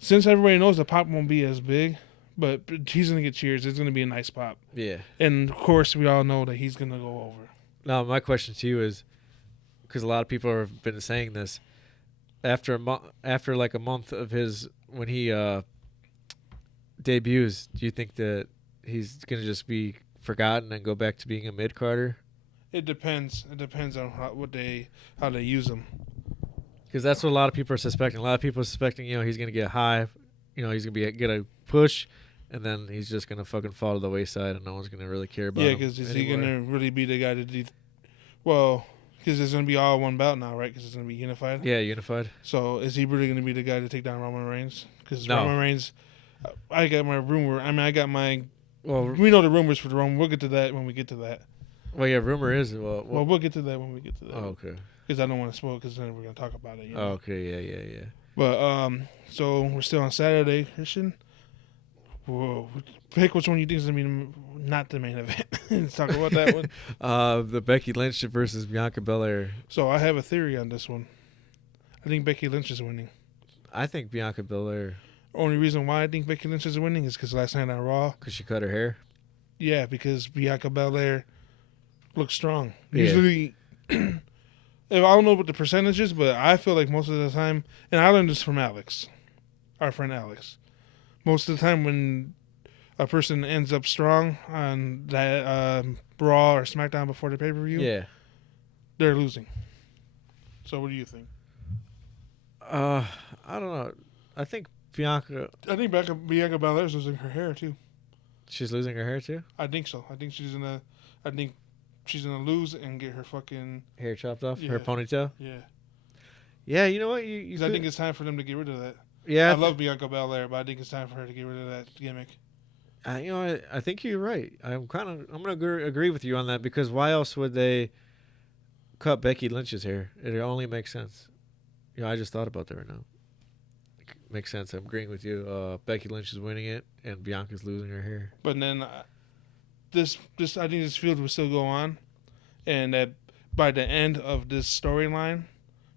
Since everybody knows the pop won't be as big, but he's gonna get cheers. It's gonna be a nice pop, Yeah. and of course we all know that he's gonna go over. Now, my question to you is, because a lot of people have been saying this, after like a month of his when he debuts, do you think that he's gonna just be forgotten and go back to being a mid carder? It depends. It depends on how they use him. Because that's what a lot of people are suspecting. A lot of people are suspecting, he's gonna get high, he's gonna get a push, and then he's just gonna fucking fall to the wayside, and no one's gonna really care about him. Yeah, because is he anymore. gonna really be the guy to well, because it's gonna be all one bout now, right? Because it's gonna be unified. Yeah, unified. So is he really gonna be the guy to take down Roman Reigns? Because No. Roman Reigns, I got my rumor. I mean, I got my. Well, We know the rumors for the Rumble. We'll get to that when we get to that. well, yeah. Rumor is Well, we'll get to that when we get to that. Oh, okay. Because I don't want to spoil. Because then we're gonna talk about it. You know? Oh, okay. Yeah. But so we're still on Saturday, Christian. Whoa, pick which one you think is gonna be not the main event. Let's talk about that one. The Becky Lynch versus Bianca Belair. So I have a theory on this one. I think Becky Lynch is winning. I think Bianca Belair. Only reason why I think Becky Lynch is winning is because last night on Raw. Because she cut her hair. Yeah, because Bianca Belair looks strong. Yeah. Usually, I don't know what the percentage is, but I feel like most of the time, and I learned this from Alex, our friend Alex. Most of the time when a person ends up strong on that Raw or SmackDown before the pay-per-view, Yeah. they're losing. So what do you think? I don't know. I think Bianca. I think Bianca Belair's losing her hair too. She's losing her hair too. I think so. I think she's gonna lose and get her fucking Hair chopped off. Yeah. Her ponytail. yeah. Yeah. You know what? You 'Cause I think it's time for them to get rid of that. Yeah. I love Bianca Belair, but I think it's time for her to get rid of that gimmick. You know, I think you're right. I'm gonna agree with you on that because why else would they cut Becky Lynch's hair? It only makes sense. You know, I just thought about that right now. Makes sense. I'm agreeing with you. Becky Lynch is winning it, and Bianca's losing her hair. But then this I think this feud will still go on, and that by the end of this storyline,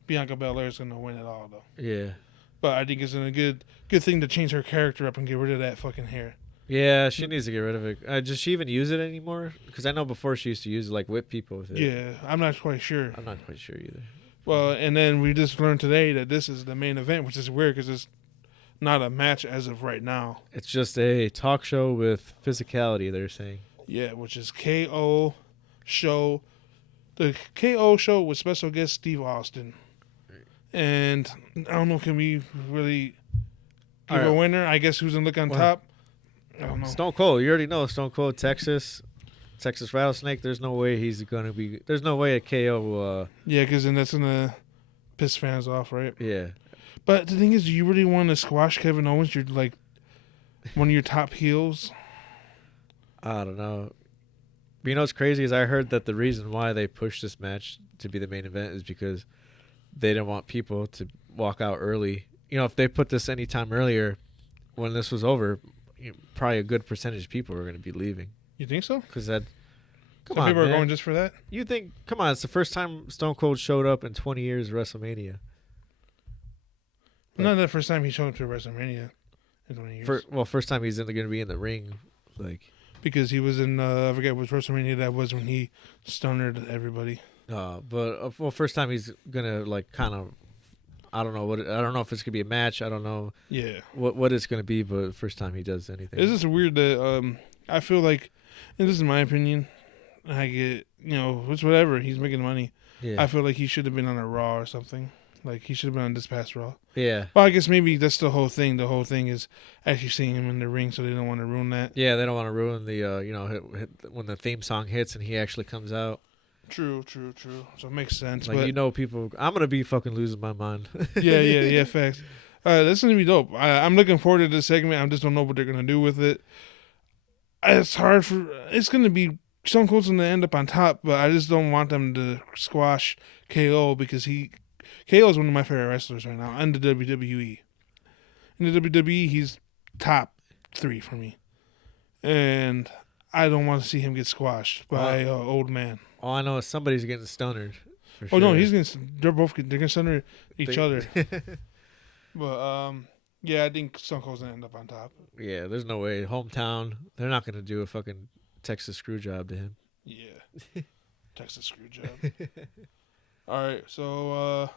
Bianca Belair is gonna win it all though. Yeah. But I think it's a good thing to change her character up and get rid of that fucking hair. Yeah, she needs to get rid of it. Does she even use it anymore? Because I know before she used to use it, like whip people with it. Yeah, I'm not quite sure. I'm not quite sure either. Well, and then we just learned today that this is the main event, which is weird because it's not a match as of right now. It's just a talk show with physicality, they're saying. Yeah, which is KO show. The KO show with special guest Steve Austin. And I don't know, can we really give a winner? I guess who's going to look on top? I don't know. Stone Cold, you already know Stone Cold, Texas Rattlesnake. There's no way he's going to be. There's no way a KO. Yeah, because then that's going to piss fans off, right? Yeah. But the thing is, do you really want to squash Kevin Owens? You're like one of your top heels. I don't know. But you know what's crazy is I heard that the reason why they pushed this match to be the main event is because they didn't want people to walk out early. You know, if they put this any time earlier, when this was over, probably a good percentage of people were going to be leaving. You think so? Because that. Some people are going just for that? You think? Come on, it's the first time Stone Cold showed up in 20 years of WrestleMania. Not the first time he showed up to WrestleMania in 20 years. First time he's going to be in the ring, like. Because he was in, I forget which WrestleMania that was when he stunnered everybody. First time he's gonna like kind of, I don't know if it's gonna be a match. I don't know. Yeah. What it's gonna be, but first time he does anything. It's just weird that I feel like, and this is my opinion. I get it's whatever. He's making money. Yeah. I feel like he should have been on a Raw or something. Like he should have been on this past Raw. Yeah. Well, I guess maybe that's the whole thing. The whole thing is actually seeing him in the ring, so they don't want to ruin that. Yeah, they don't want to ruin the when the theme song hits and he actually comes out. True. So it makes sense. Like people, I'm gonna be fucking losing my mind. yeah. Facts. That's gonna be dope. I'm looking forward to this segment. I just don't know what they're gonna do with it. It's gonna be Stone Cold's gonna end up on top, but I just don't want them to squash KO because KO is one of my favorite wrestlers right now in the WWE. In the WWE, he's top 3 for me, and I don't want to see him get squashed by an old man. All I know is somebody's getting stunnered. Oh no, they're gonna stun each other. But yeah, I think Stone Cold's gonna end up on top. Yeah, there's no way. Hometown, they're not gonna do a fucking Texas screw job to him. Yeah, Texas screw job. All right, so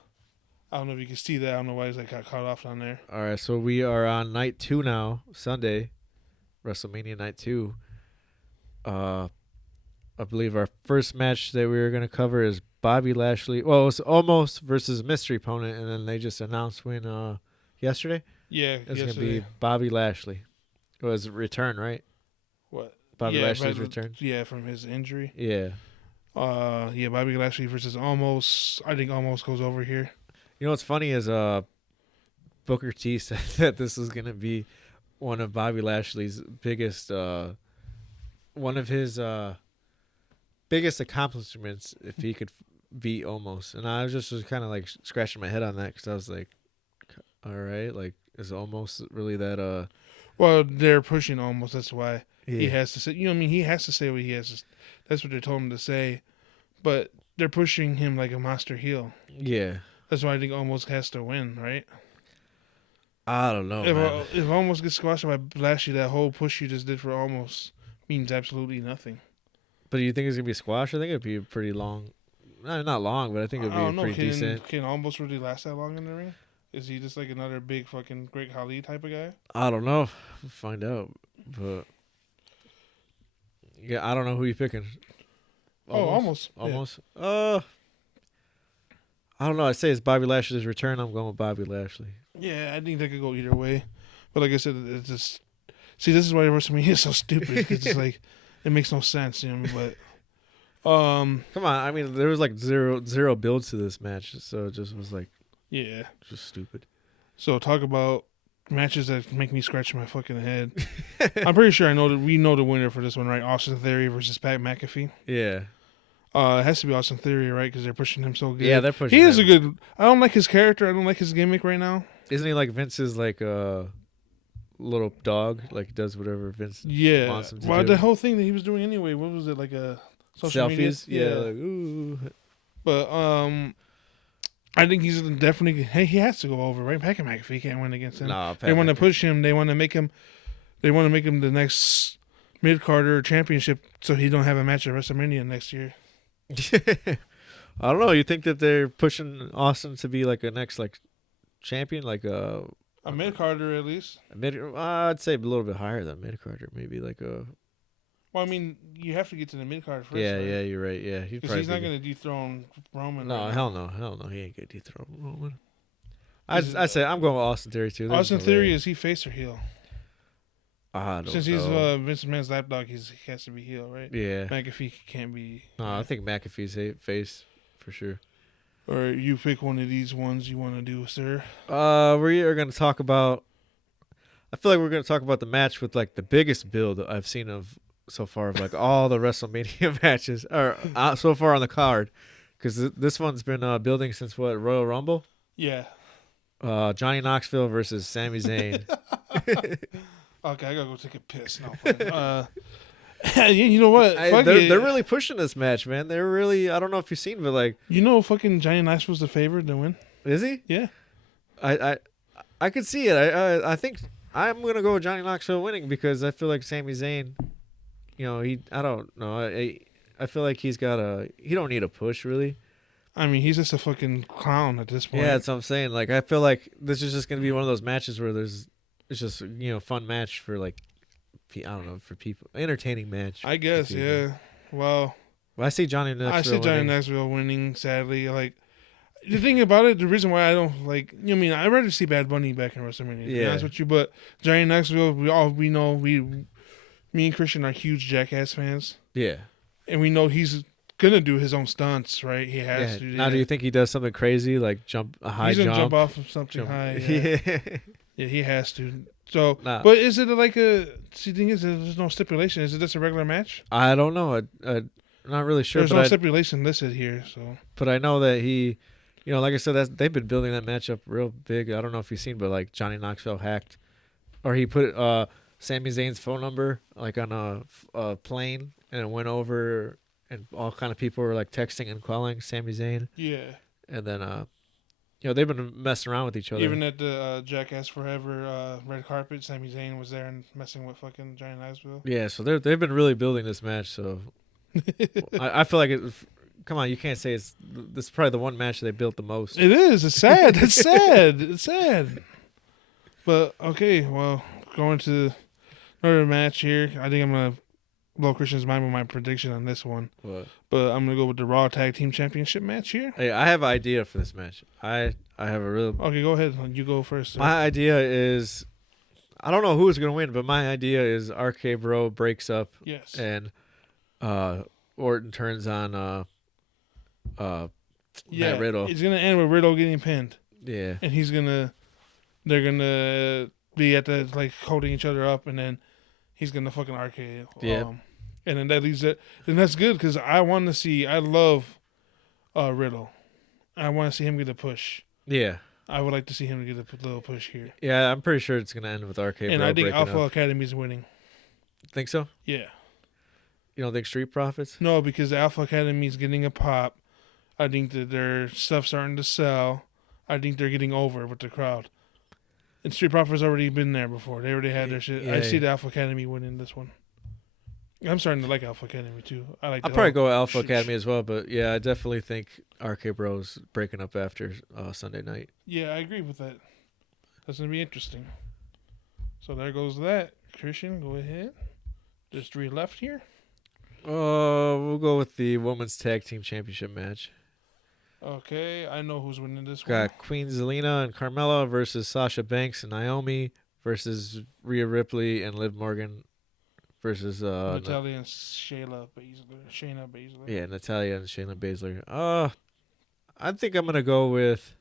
I don't know if you can see that. I don't know why I got caught off on there. All right, so we are on night 2 now, Sunday, WrestleMania night 2. I believe our first match that we were going to cover is Bobby Lashley. Well, it was almost versus mystery opponent, and then they just announced yesterday. Yeah, it's going to be Bobby Lashley. It was return, right? What? Bobby Lashley's return. Yeah, from his injury. Yeah. Yeah, Bobby Lashley versus Almost. I think Almost goes over here. You know what's funny is Booker T said that this was going to be one of Bobby Lashley's biggest, one of his biggest accomplishments if he could beat Omos. And I was kind of like scratching my head on that because I was like, all right, like is Omos really that Well, they're pushing Omos. That's why he yeah. has to say. You know what I mean? He has to say what he has to. That's what they told him to say. But they're pushing him like a monster heel. Yeah. That's why I think Omos has to win, right? I don't know, man. If Omos gets squashed by Lashley, that whole push you just did for Omos means absolutely nothing. But do you think it's gonna be squash? I think it'd be pretty long. Not long, but I think it'd I don't be know. pretty decent. Can Omos really last that long in the ring? Is he just like another big fucking Great Khali type of guy? I don't know. We'll find out. But yeah, I don't know who you're picking. Almost. Almost. I don't know. I say it's Bobby Lashley's return. I'm going with Bobby Lashley. Yeah, I think they could go either way. But like I said, it's just see. This is why WrestleMania is so stupid. Cause it's like it makes no sense, you know. But come on. I mean, there was like zero builds to this match, so it just was like just stupid. So talk about matches that make me scratch my fucking head. I'm pretty sure we know the winner for this one, right? Austin Theory versus Pat McAfee. Yeah. It has to be Austin Theory, right? Because they're pushing him so good. Yeah, they're pushing. He is a good. I don't like his character. I don't like his gimmick right now. Isn't he like Vince's like little dog? Like he does whatever Vince wants him to do. The whole thing that he was doing anyway. What was it like a social selfies? Media? Yeah. Like, ooh. But I think he's definitely. Hey, he has to go over, right? Pat McAfee can't win against him. No, they want to push him. They want to make him. They want to make him the next mid-carder championship, so he don't have a match at WrestleMania next year. I don't know. You think that they're pushing Austin to be like a next like champion, like a mid-carder at least? I'd say a little bit higher than mid-carder, maybe like a. Well, I mean, you have to get to the mid-card first. Yeah, right? yeah, you're right. Yeah, because he's not going to dethrone Roman. No, right hell no, he ain't gonna dethrone Roman. I say I'm going with Austin Theory too. Austin Theory, is he face or heel? I don't Since know. he's Vince McMahon's lapdog, he has to be heel, right? Yeah. McAfee can't be. No, I think McAfee's face for sure. Or you pick one of these ones you want to do, sir. We are going to talk about. I feel like we're going to talk about the match with like the biggest build I've seen of so far of like all the WrestleMania matches, or so far on the card, because this one's been building since what, Royal Rumble? Yeah. Johnny Knoxville versus Sami Zayn. Okay, I gotta go take a piss now. You know what? They're really pushing this match, man. They're really. I don't know if you've seen, but like, you know, fucking Johnny Knoxville's the favorite to win. Is he? Yeah. I could see it. I think I'm gonna go with Johnny Knoxville winning because I feel like Sami Zayn. You know, I don't know. I feel like he don't need a push really. I mean, he's just a fucking clown at this point. Yeah, that's what I'm saying. Like, I feel like this is just gonna be one of those matches where it's just fun match for like, I don't know, for people, entertaining match. I guess, yeah. Well, I see Johnny Knoxville winning. Sadly, like the thing about it, the reason why I don't like, I'd rather see Bad Bunny back in WrestleMania. To be honest with you, but Johnny Knoxville, we know me and Christian are huge Jackass fans. Yeah, and we know he's gonna do his own stunts, right? He has to. Now, do you think he does something crazy like jump a high jump? He's gonna jump off of something high. Yeah. Yeah, he has to. So, but is it like the thing is, there's no stipulation. Is it just a regular match? I don't know. I'm not really sure. There's no stipulation listed here, so. But I know that he, like I said, they've been building that match up real big. I don't know if you've seen, but like Johnny Knoxville hacked, or he put Sami Zayn's phone number like on a plane, and it went over, and all kind of people were like texting and calling Sami Zayn. Yeah. And then they've been messing around with each other. Even at the Jackass Forever red carpet, Sami Zayn was there and messing with fucking Johnny Knoxville. Yeah, so they've been really building this match. So I feel like it. Come on, you can't say this is probably the one match they built the most. It is. It's sad. It's sad. It's sad. But okay, well, going to another match here. I think I'm gonna blow Christian's mind with my prediction on this one. What? But I'm gonna go with the Raw Tag Team Championship match here. Hey, I have an idea for this match. I have a real. Okay, go ahead. You go first. Sir. My idea is, I don't know who's gonna win, but my idea is RK Bro breaks up. Yes. And Orton turns on Matt Riddle. It's gonna end with Riddle getting pinned. Yeah. And they're gonna be at the like holding each other up, and then he's gonna fucking RKO. Yeah. And then that leaves it. Then that's good because I want to see. I love Riddle. I want to see him get a push. Yeah. I would like to see him get a little push here. Yeah, I'm pretty sure it's gonna end with RK. And Bro I think breaking Alpha up. Academy's winning. Think so? Yeah. You don't think Street Profits? No, because the Alpha Academy's getting a pop. I think that their stuff's starting to sell. I think they're getting over with the crowd. And Street Profits already been there before. They already had their shit. Yeah, I see the Alpha Academy winning this one. I'm starting to like Alpha Academy too. I like. I'll probably go with Alpha Academy as well, but yeah, I definitely think RK Bros breaking up after Sunday night. Yeah, I agree with that. That's gonna be interesting. So there goes that. Christian, go ahead. There's 3 left here. We'll go with the Women's Tag Team Championship match. Okay, I know who's winning this one. Got Queen Zelina and Carmella versus Sasha Banks and Naomi versus Rhea Ripley and Liv Morgan versus Natalia and Shayna Baszler. Yeah, Natalia and Shayna Baszler. I think I'm gonna go with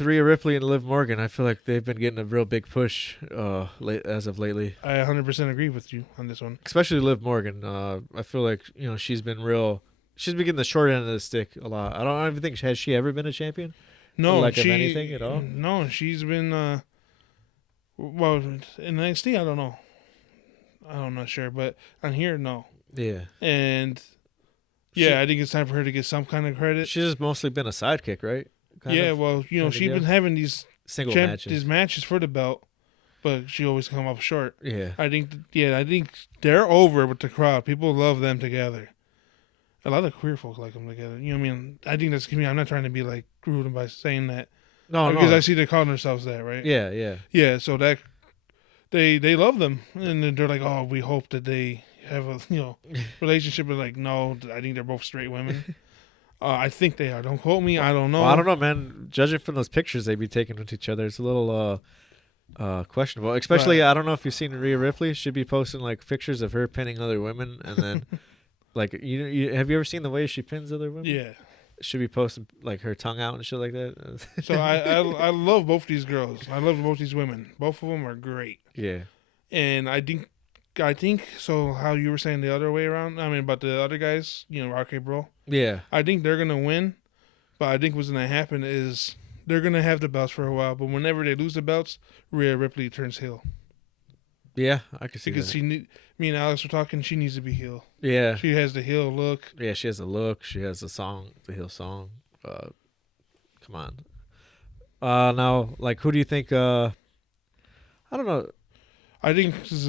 Rhea Ripley and Liv Morgan. I feel like they've been getting a real big push as of lately. I 100% agree with you on this one. Especially Liv Morgan. I feel like she's been getting the short end of the stick a lot. I don't even think has she ever been a champion. No, of anything at all. No, she's been well in NXT. I don't know. I'm not sure, but on here, no. Yeah, and I think it's time for her to get some kind of credit. She's just mostly been a sidekick, right? She's been having these single matches. These matches for the belt, but she always come up short. Yeah, I think they're over with the crowd. People love them together. A lot of queer folks like them together. You know what I mean? I think that's me. I'm not trying to be like rude by saying that. No, because I see they're calling themselves that, right? Yeah, yeah, yeah. So that they love them, and then they're like, oh, we hope that they have a relationship. But like, no, I think they're both straight women. I think they are. Don't quote me. I don't know. Well, I don't know, man. Judging from those pictures they be taking with each other, it's a little questionable. Especially, I don't know if you've seen Rhea Ripley. She'd be posting like pictures of her pinning other women, and then like you have you ever seen the way she pins other women? Yeah. Should be posting like her tongue out and shit like that. So I love both these girls. I love both these women. Both of them are great. Yeah. And I think so. How you were saying the other way around? I mean, about the other guys, RK Bro. Yeah. I think they're gonna win, but I think what's gonna happen is they're gonna have the belts for a while. But whenever they lose the belts, Rhea Ripley turns heel. Yeah, I can see because that. Me and Alex were talking. She needs to be heel. Yeah. She has the heel look. Yeah, she has the look. She has the song, the heel song. Come on. Now, like, who do you think? I don't know. I think this is,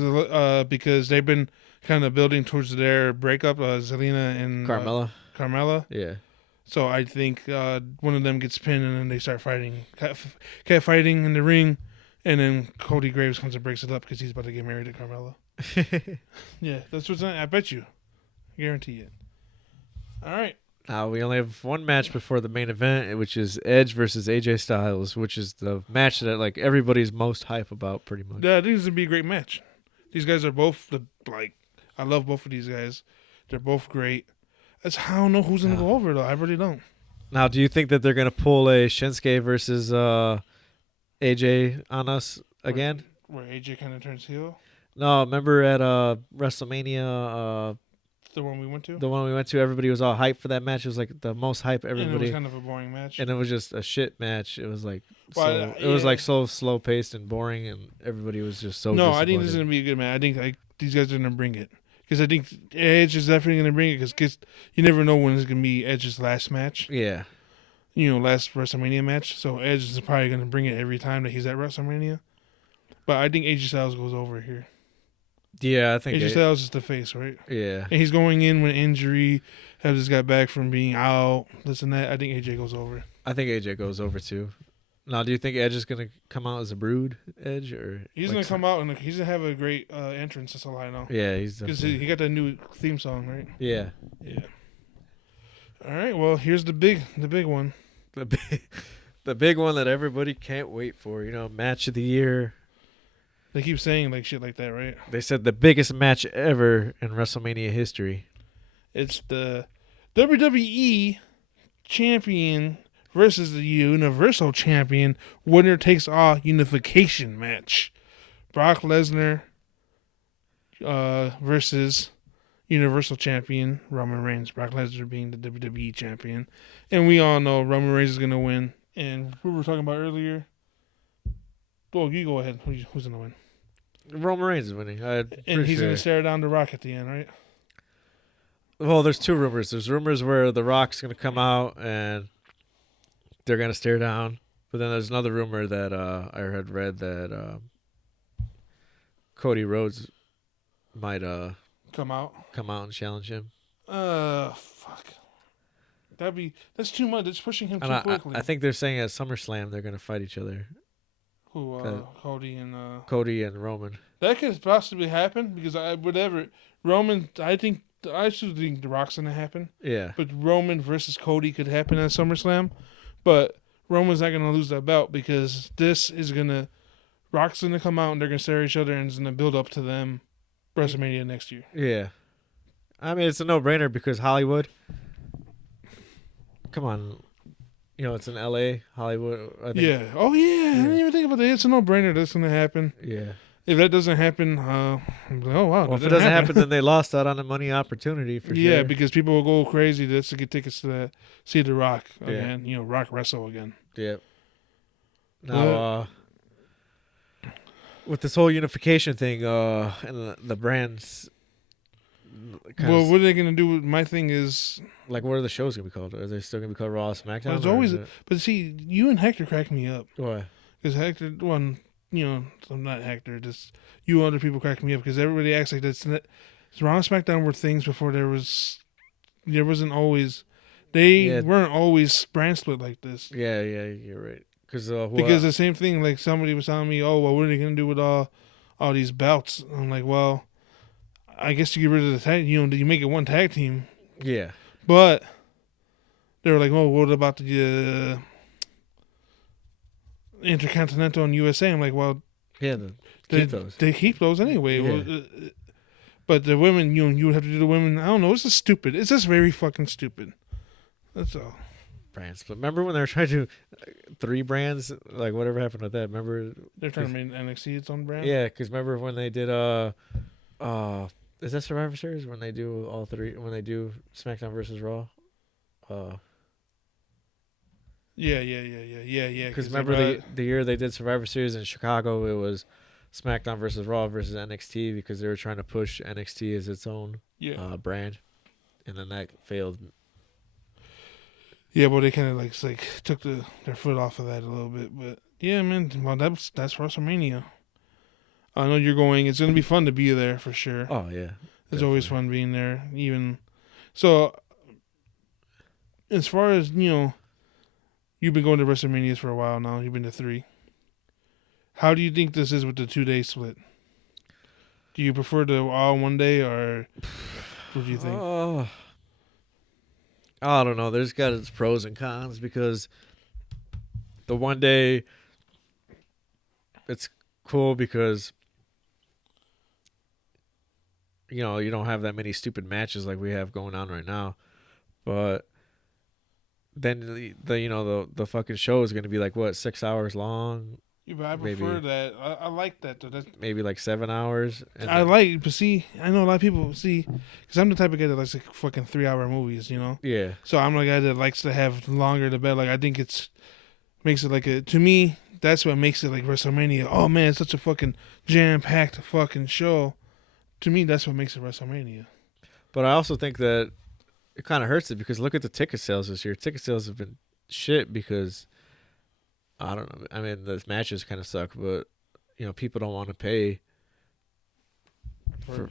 because they've been kind of building towards their breakup, Zelina and Carmella. Yeah. So I think one of them gets pinned and then they start fighting, cat fighting in the ring, and then Cody Graves comes and breaks it up because he's about to get married to Carmella. Yeah, that's what's. I bet you, guarantee it. All right. Now we only have one match before the main event, which is Edge versus AJ Styles, which is the match that like everybody's most hype about, pretty much. Yeah, I think this would be a great match. These guys are both I love both of these guys. They're both great. I don't know who's gonna go over though. I really don't. Now, do you think that they're gonna pull a Shinsuke versus AJ on us again? Where AJ kind of turns heel. No, remember at WrestleMania. The one we went to? The one we went to, everybody was all hyped for that match. It was like the most hype everybody. And it was kind of a boring match. And it was just a shit match. It was like it was like so slow paced and boring, and everybody was just so. No, I think this is gonna be a good match. I think these guys are gonna bring it because I think Edge is definitely gonna bring it because you never know when it's gonna be Edge's last match. Yeah. Last WrestleMania match. So Edge is probably gonna bring it every time that he's at WrestleMania. But I think AJ Styles goes over here. Yeah, I think AJ Styles is the face, right? Yeah. And he's going in with injury, have just got back from being out, this and that. I think AJ goes over. I think AJ goes over too. Now, do you think Edge is gonna come out as a Brood Edge, or he's gonna come out and he's gonna have a great entrance? That's all I know. Yeah, he's because he got that new theme song, right? Yeah. Yeah. All right. Well, here's the big one. The big one that everybody can't wait for. Match of the year. They keep saying like shit like that, right? They said the biggest match ever in WrestleMania history. It's the WWE champion versus the Universal Champion winner takes all unification match. Brock Lesnar versus Universal Champion Roman Reigns. Brock Lesnar being the WWE Champion. And we all know Roman Reigns is going to win. And who we were talking about earlier. Oh, you go ahead. Who's going to win? Roman Reigns is winning. And he's going to stare down The Rock at the end, right? Well, there's two rumors. There's rumors where The Rock's going to come out and they're going to stare down. But then there's another rumor that I had read that Cody Rhodes might come out and challenge him. Fuck. That's too much. It's pushing him too quickly. I think they're saying at SummerSlam they're going to fight each other. Who? Cody and Roman. That could possibly happen because Roman. I still think The Rock's gonna happen. Yeah. But Roman versus Cody could happen at SummerSlam, but Roman's not gonna lose that belt because Rock's gonna come out and they're gonna stare at each other and it's gonna build up to them WrestleMania next year. Yeah. I mean, it's a no-brainer because Hollywood. Come on. It's in L.A., Hollywood. I think. Yeah. Oh, yeah. I didn't even think about that. It's a no-brainer that's going to happen. Yeah. If that doesn't happen, I'm like, oh, wow. Well, if it doesn't happen, then they lost out on a money opportunity for sure. Yeah, because people will go crazy just to get tickets to see The Rock again. Rock wrestle again. Yeah. Now, with this whole unification thing and the brands... Well, what are they going to do? My thing is... Like, what are the shows going to be called? Are they still going to be called Raw, SmackDown? Well, it's always... But see, you and Hector crack me up. Why? Because Hector... I'm not Hector. Just you other people crack me up because everybody acts like that's... Raw and SmackDown were things before there wasn't always... They weren't always brand split like this. Yeah, you're right. Because the same thing, like somebody was telling me, oh, well, what are they going to do with all these belts? I'm like, well... I guess you get rid of the tag. You make it one tag team. Yeah. But they were like, "Oh, what about the Intercontinental and USA?" I'm like, "Well, yeah, keep those. They keep those anyway." Yeah. Well, but the women, you would have to do the women. I don't know. It's just stupid. It's just very fucking stupid. That's all. Brands, but remember when they were trying to do 3 brands? Like whatever happened with that? Remember they're trying to make NXT its own brand. Yeah, because remember when they did is that Survivor Series when they do all 3? When they do SmackDown versus Raw? Yeah. Because remember the year they did Survivor Series in Chicago, it was SmackDown versus Raw versus NXT because they were trying to push NXT as its own brand, and then that failed. Yeah, well, they kind of like took their foot off of that a little bit, but yeah, man. Well, that's WrestleMania. I know you're going. It's going to be fun to be there for sure. Oh, yeah. It's always fun being there. Even so, as far as, you've been going to WrestleManias for a while now. You've been to 3. How do you think this is with the 2-day split? Do you prefer the all one day or what do you think? I don't know. There's got its pros and cons because the one day it's cool because you don't have that many stupid matches like we have going on right now, but then the fucking show is going to be like 6 hours long. Yeah, but I prefer that. I like that though. That's maybe like 7 hours. But see, I know a lot of people because I'm the type of guy that likes like fucking 3-hour movies, Yeah. So I'm the guy that likes to have longer to bed. Like I think makes it like to me. That's what makes it like WrestleMania. Oh man, it's such a fucking jam-packed fucking show. To me, that's what makes it WrestleMania. But I also think that it kind of hurts it because look at the ticket sales this year. Ticket sales have been shit because I don't know. I mean, the matches kind of suck, but people don't want to pay. For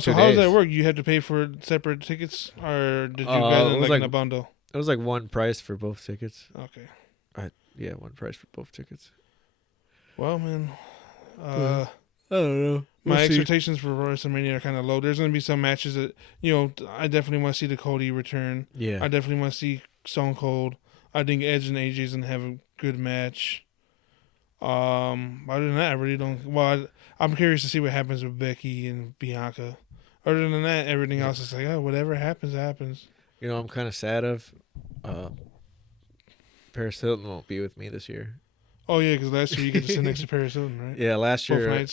so how does that work? You have to pay for separate tickets, or did you get it in a bundle? It was like one price for both tickets. Okay. Yeah, one price for both tickets. Well, man, I don't know. My expectations for WrestleMania are kind of low. There's going to be some matches that, I definitely want to see the Cody return. Yeah. I definitely want to see Stone Cold. I think Edge and AJ's going to have a good match. Other than that, I really don't. Well, I'm curious to see what happens with Becky and Bianca. Other than that, everything else is like, whatever happens, happens. I'm kind of sad of. Paris Hilton won't be with me this year. Oh yeah, because last year you get to sit next to Paris Hilton, right? Yeah, last year.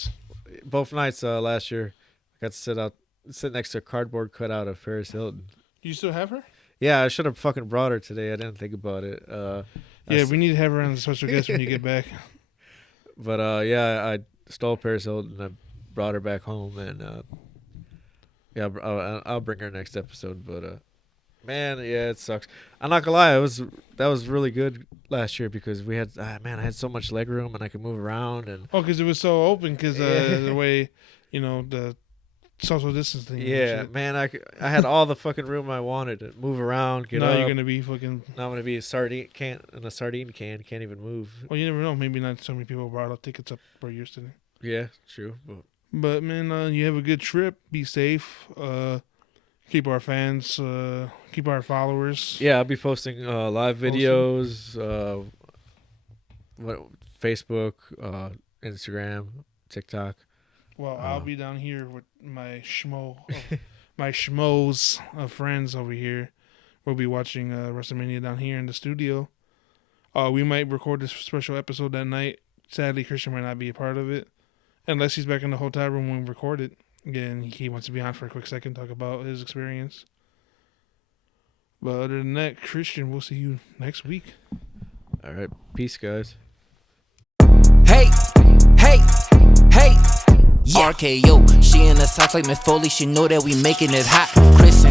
Both nights. Last year, I got to sit next to a cardboard cutout of Paris Hilton. Do you still have her? Yeah, I should have fucking brought her today. I didn't think about it. Yeah, we need to have her on as a special guest when you get back. But yeah, I stole Paris Hilton. I brought her back home, and yeah, I'll bring her next episode. But man, yeah, it sucks. I'm not gonna lie, that was really good last year because we had I had so much leg room and I could move around and. Oh, because it was so open because the way, the social distancing. Yeah, man, I had all the fucking room I wanted to move around, get up. Now you're gonna be fucking. Now I'm gonna be a sardine can. Can't even move. Well, you never know. Maybe not so many people brought up tickets up for yours today. Yeah, true. But man, you have a good trip. Be safe. Keep our fans. Keep our followers. Yeah, I'll be posting live videos. Facebook, Instagram, TikTok. Well, I'll be down here with my schmoes of friends over here. We'll be watching WrestleMania down here in the studio. We might record this special episode that night. Sadly, Christian might not be a part of it. Unless he's back in the hotel room when we record it. Again, he wants to be on for a quick second, talk about his experience. But other than that, Christian, we'll see you next week. All right. Peace, guys. Hey. Yeah. RKO, she in the socks like Miss Foley, she know that we making it hot. Chris,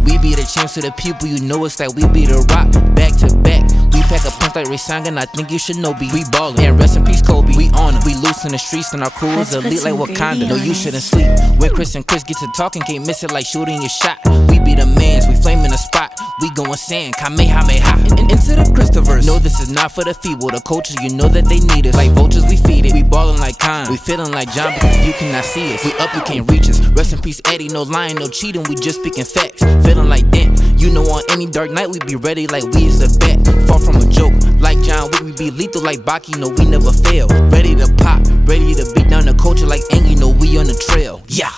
we be the champs to the people, you know it's like we be the rock. Back to back, we pack a punch like Ray Sangin, I think you should know be. We ballin', and rest in peace Kobe, we on 'em. We loose in the streets and our crew is elite like Wakanda. No, you shouldn't sleep. When Chris get to talking, can't miss it like shooting your shot. We be the mans, we flaming the spot. We going sand, Kamehameha. Into the Christophers. No, this is not for the feeble. The coaches, you know that they need us. Like vultures, we feed it. We ballin' like Khan. We feelin' like John because you cannot see us. We up, you can't reach us. Rest in peace, Eddie. No lying, no cheating. We just speaking facts. Feelin' like Dent. You know, on any dark night, we be ready like we is the bet. Far from a joke. Like John Wick, we be lethal like Baki. No, we never fail. Ready to pop. Ready to beat down the culture like Ang. You know, we on the trail. Yeah.